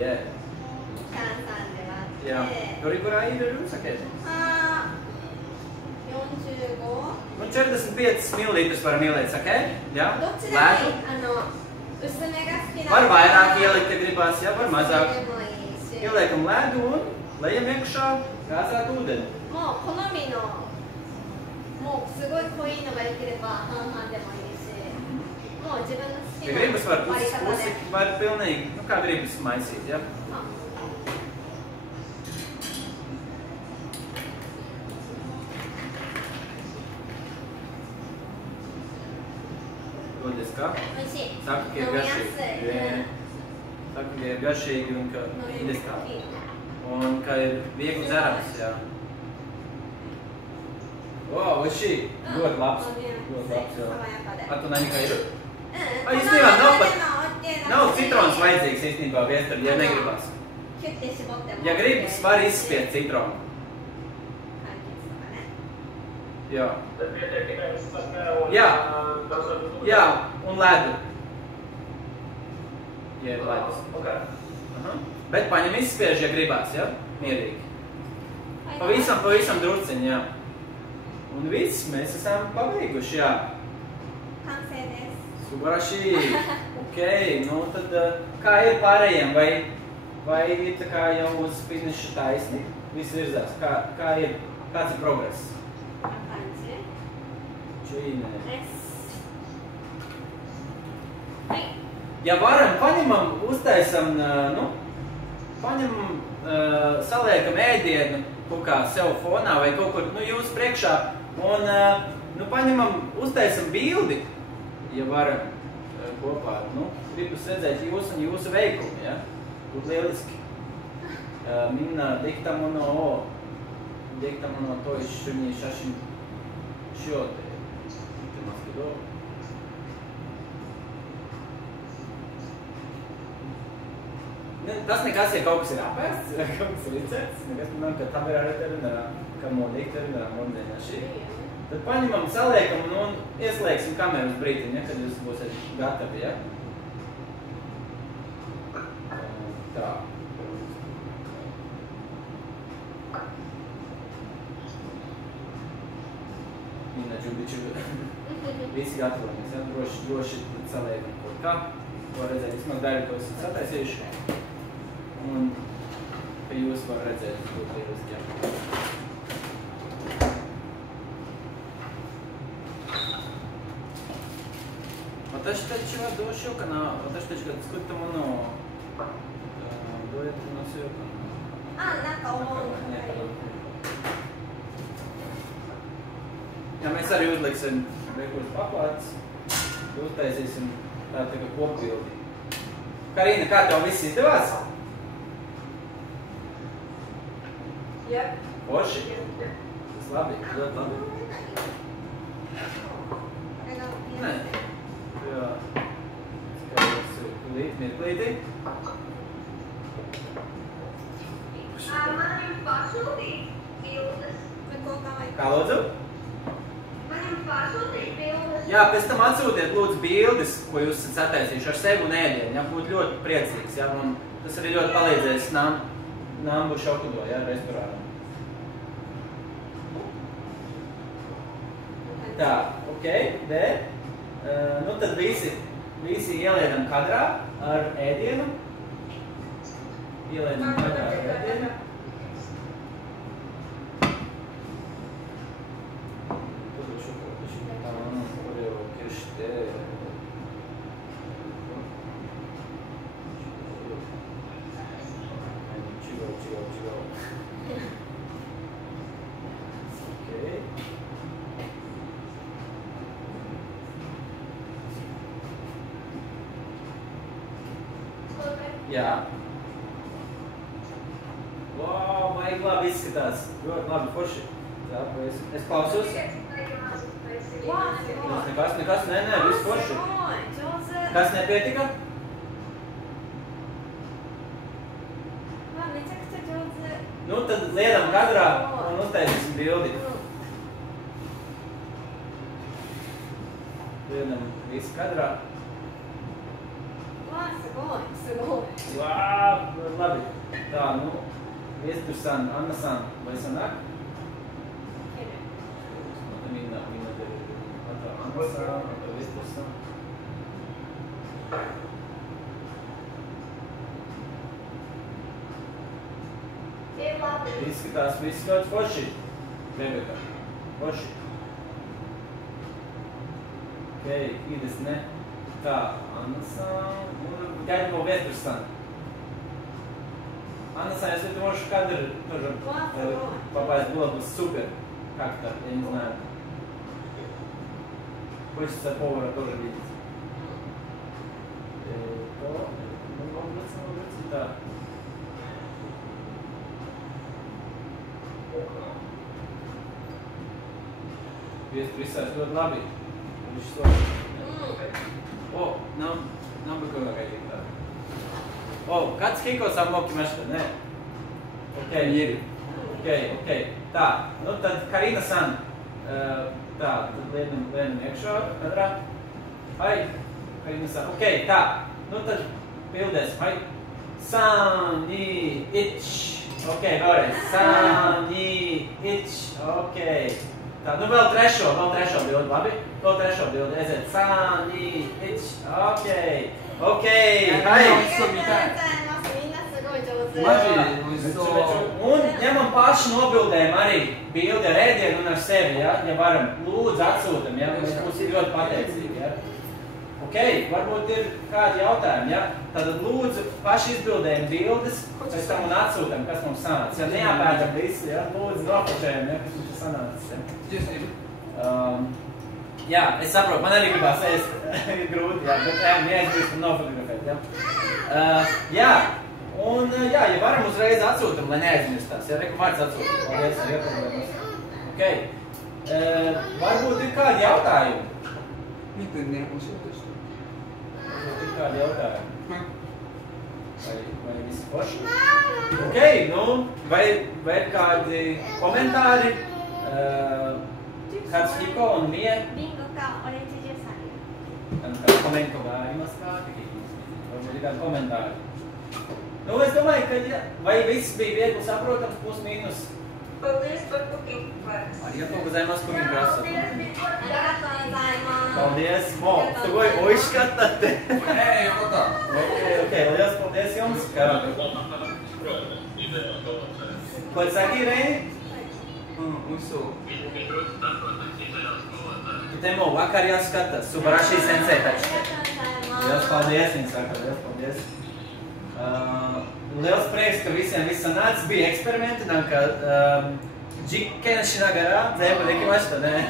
Yeah. いや、どれくらい入れる酒？ 45? Nu, 45 ml varam ielikt sakē, jā? どっちでもいい。薄めが好きな。 Var vairāk ielikt, ja gribās, jā, var mazāk. でもいいし。 Ieliekam ledu un lejam iekšā gāzētu ūdeni. もう好みの、もうすごい濃いのが良ければ半々でもいいし、もう自分の好き Ja な gribas, var 割り pusi, 方で。 var pilnīgi, nu kā gribas maisīt, jā? Kā? Saka, ka ir garšīgi. Saka, ka ir garšīgi un ka ideskā. Un ka ir viegli dzerams, jā. Wow, šī ļoti labs. Ļoti labs, jā. Tu naņikā ir? Īstenībā nav citrons vajadzīgs īstenībā viestar, ja negribas. Ja gribas, var izspiest citronu. Jā. Jā. Jā, un ledu. Ja ir ledus. Bet paņem izspiež, ja gribās, ja? Mierīgi. Pavisam drusciņi, jā. Un viss, mēs esam pabeiguši, jā. 完成です。 Subaraši. Ok, nu tad kā ir pārējiem? Vai ir tā kā jau uz finiša taisni? Viss virzās. Kāds ir progress? こんな感じ Čīnē. です。はい。 Ja varam, paņemam, uztaisam, paņemam, saliekam ēdienu kaut kā sev fonā vai kaut kur, jūs priekšā un, paņemam, uztaisam bildi, ja varam kopā, gribas redzēt jūs un jūsu veikumu, ja? Būtu lieliski. Minna diktamono to iššuņi šašim šiote. Tas nekas, ja kaut kas ir apēsts, kaut kas ir izcēts, nekas man, ka tam ir arī terminārā, ka modīgi terminārā modēļā šī. Tad paņemam, saliekam un ieslēgsim kameru uz brītiņu, ja, kad jūs būsiet gatavi, ja? Tā. Mina čubiču. Visi gatavojamies, ja? Droši saliekam kaut kā. To redzēt, vismaz daļu, ko esat sataisījuši. Un, ka jūs var redzēt, būtu lieliski, jā.私たちはどうしようかな。私たちが作ったものをどうやって載せようかな。なんか思うのがいい。 Jā, mēs arī uzliksim veikos paplātes, uztaisīsim tā kā kopbildi. Karina, kā tev viss izdevās? Jep. Forši? Tas labi, ļoti labi. これが見え Nē. ますね。 Jā. Skatos mirklīti. Man jums pasūtīt bildes. 向こう側行く。 Kā lūdzu? Man jums pasūtīt bildes. Jā, pēc tam atsūtiet lūdzu bildes, ko jūs esat sataisījuši ar sevi un ēdienu. Jā, būtu ļoti priecīgs, jā, un tas arī ļoti palīdzēs Nambu Šokudo, jā, restorānam. Tā, ok, tad visi ieliedam kadrā ar ēdienu. Ieliedam kadrā ar ēdienu. Jā. Wow, baigi labi izskatās. Ļoti labi, forši. Tā, es klausos. Nekas, nē, viss forši. Kas nepietika? めちゃくちゃ上手。 Nu, tad liedam kadrā un uztaisīsim bildi. Liedam visu kadrā. わあ、すごい、すごい。 Vā, labi. Tā, Viestur-san, Anna-san, vai sanāk? Minna Anna-san, Viestur-san. Izskatās viss ļoti forši, Rebeka. Forši. Ok, īdes ne. Tā, Anna-san, un gaļi no Viestur-san. Анна-сан, если ты можешь в кадр тоже попасть, было бы супер. Как-то, я не знаю. Хочется повара тоже видеть. Да. Viestur izsāc ļoti labi. Viņš soši. O, nav kaut kā gaidīt tā. O, kāds Hiko sam mokimashita, ne? Ok, mieru. Ok. Tā, tad Karina-san. Tā, tad lienam iekšā kadrā. Hai, Karina-san. Ok, tā. Tad pildēsim. Hai. 3, 2, 1. Ok, vēlreiz. 3, 2, 1. Ok. Tā, nu vēl trešo bildi, labi? Vēl trešo bildi, aiziet. 3, 2, 1. Ok. Ok, hai! Un ņemam paši nobildējam arī bildi ar ēdienu un ar sevi, ja? Ja varam, lūdzu atsūtam, ja? Mēs būs ļoti pateicīgi, ja? Ok, varbūt ir kādi jautājumi, ja? Tātad lūdzu paši izbildējam bildes, pēc tam un atsūtam, kas mums sanāca. Ja neapēdam visi, ja? Lūdzu nofočējam, ja? Kas mums sanācis, ja? Jā, es saprotu, man arī gribās ēst, ir grūti, jā, bet neaizbīstam nofotografēt, ja? Jā, un jā, ja varam uzreiz atsūtam, lai neaizmirstās, ja? Reku vārds atsūtam, paldies, ja iepazīstās. Ok, varbūt ir kādi jautājumi? Ir kādi jautājumi? Vai visi forši? Ok, nu, vai ir kādi komentāri? Kāds Hiko un Mie? リンゴかオレンジジュースある。なんかコメントがありますかって聞いてますね。Varbūt ir kādi komentāri. Nu, es domāju, ka vai viss bija viegli saprotams, plus mīnus? Paldies par cooking class. ありがとうございます、コミングラス。ありがとうございます。Paldies! もうすごい美味しかったって。よかった。Ok, liels paldies jums! Ko saki, Reini? 美味しそう。とても分かりやすかった。素晴らしい先生たちで。Liels paldies, viņi saka, liels paldies. Liels prieks, ka visiem viss sanāca. Bija eksperimenti,なんか実験しながら全部できましたね。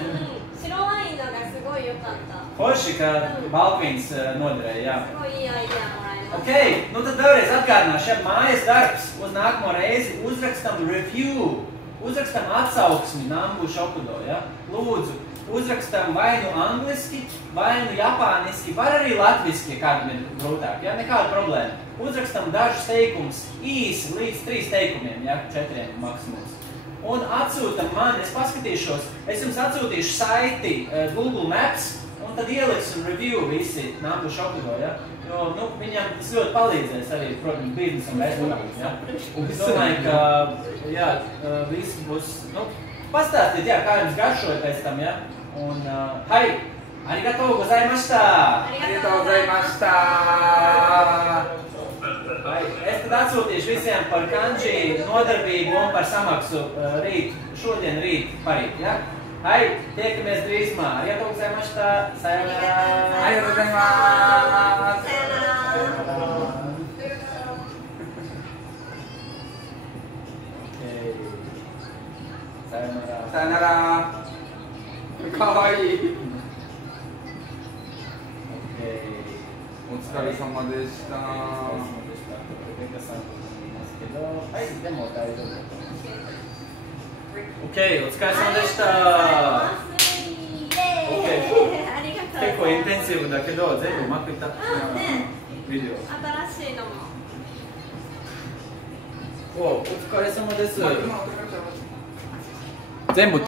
白ワインのがすごい良かった。Forši, ka Balkvīns noderēja, jā. すごいいいアイデアもらいました。Ok, nu tad vēlreiz atgādināšu, ja mājas darbs uz nākamo reizi uzrakstam review, uzrakstam atsauksmi Nambu Shokudo, ja? Lūdzu, uzrakstam vai nu angliski, vai nu japāniski, var arī latviski, ja kādam ir grūtāk, ja? Nekāda problēma. Uzrakstam dažus teikumus īsi līdz 3 teikumiem, ja? 4 maksimums. Un atsūtam man, es paskatīšos, es jums atsūtīšu saiti Google Maps, un tad ieliksim review visi Nambu Shokudo, ja? Jo, nu, viņam tas ļoti palīdzēs arī, protams, biznesam veidotājiem, ja? Es domāju, ka, jā, visi būs, nu, pastāstīt, jā, kā jums garšoja pēc tam, ja? Un, hai, arigatou gozaimashita! Arigatou gozaimashita! Hai, es tad atsūtīšu visiem par kanji nodarbību un par samaksu rīt, šodien rīt, parīt, ja? Hai, tiekamies drīzumā. Arigatou gozaimashita! Sayonara! Arigatou gozaimasu! Sayonara! Sayonara! かわいい。お疲れ様でした。はい、でも大丈夫だと思います。OK、お疲れ様でした。結構インテンシブだけど、全部うまくいった。ビデオ。新しいのも。お疲れ様です。全部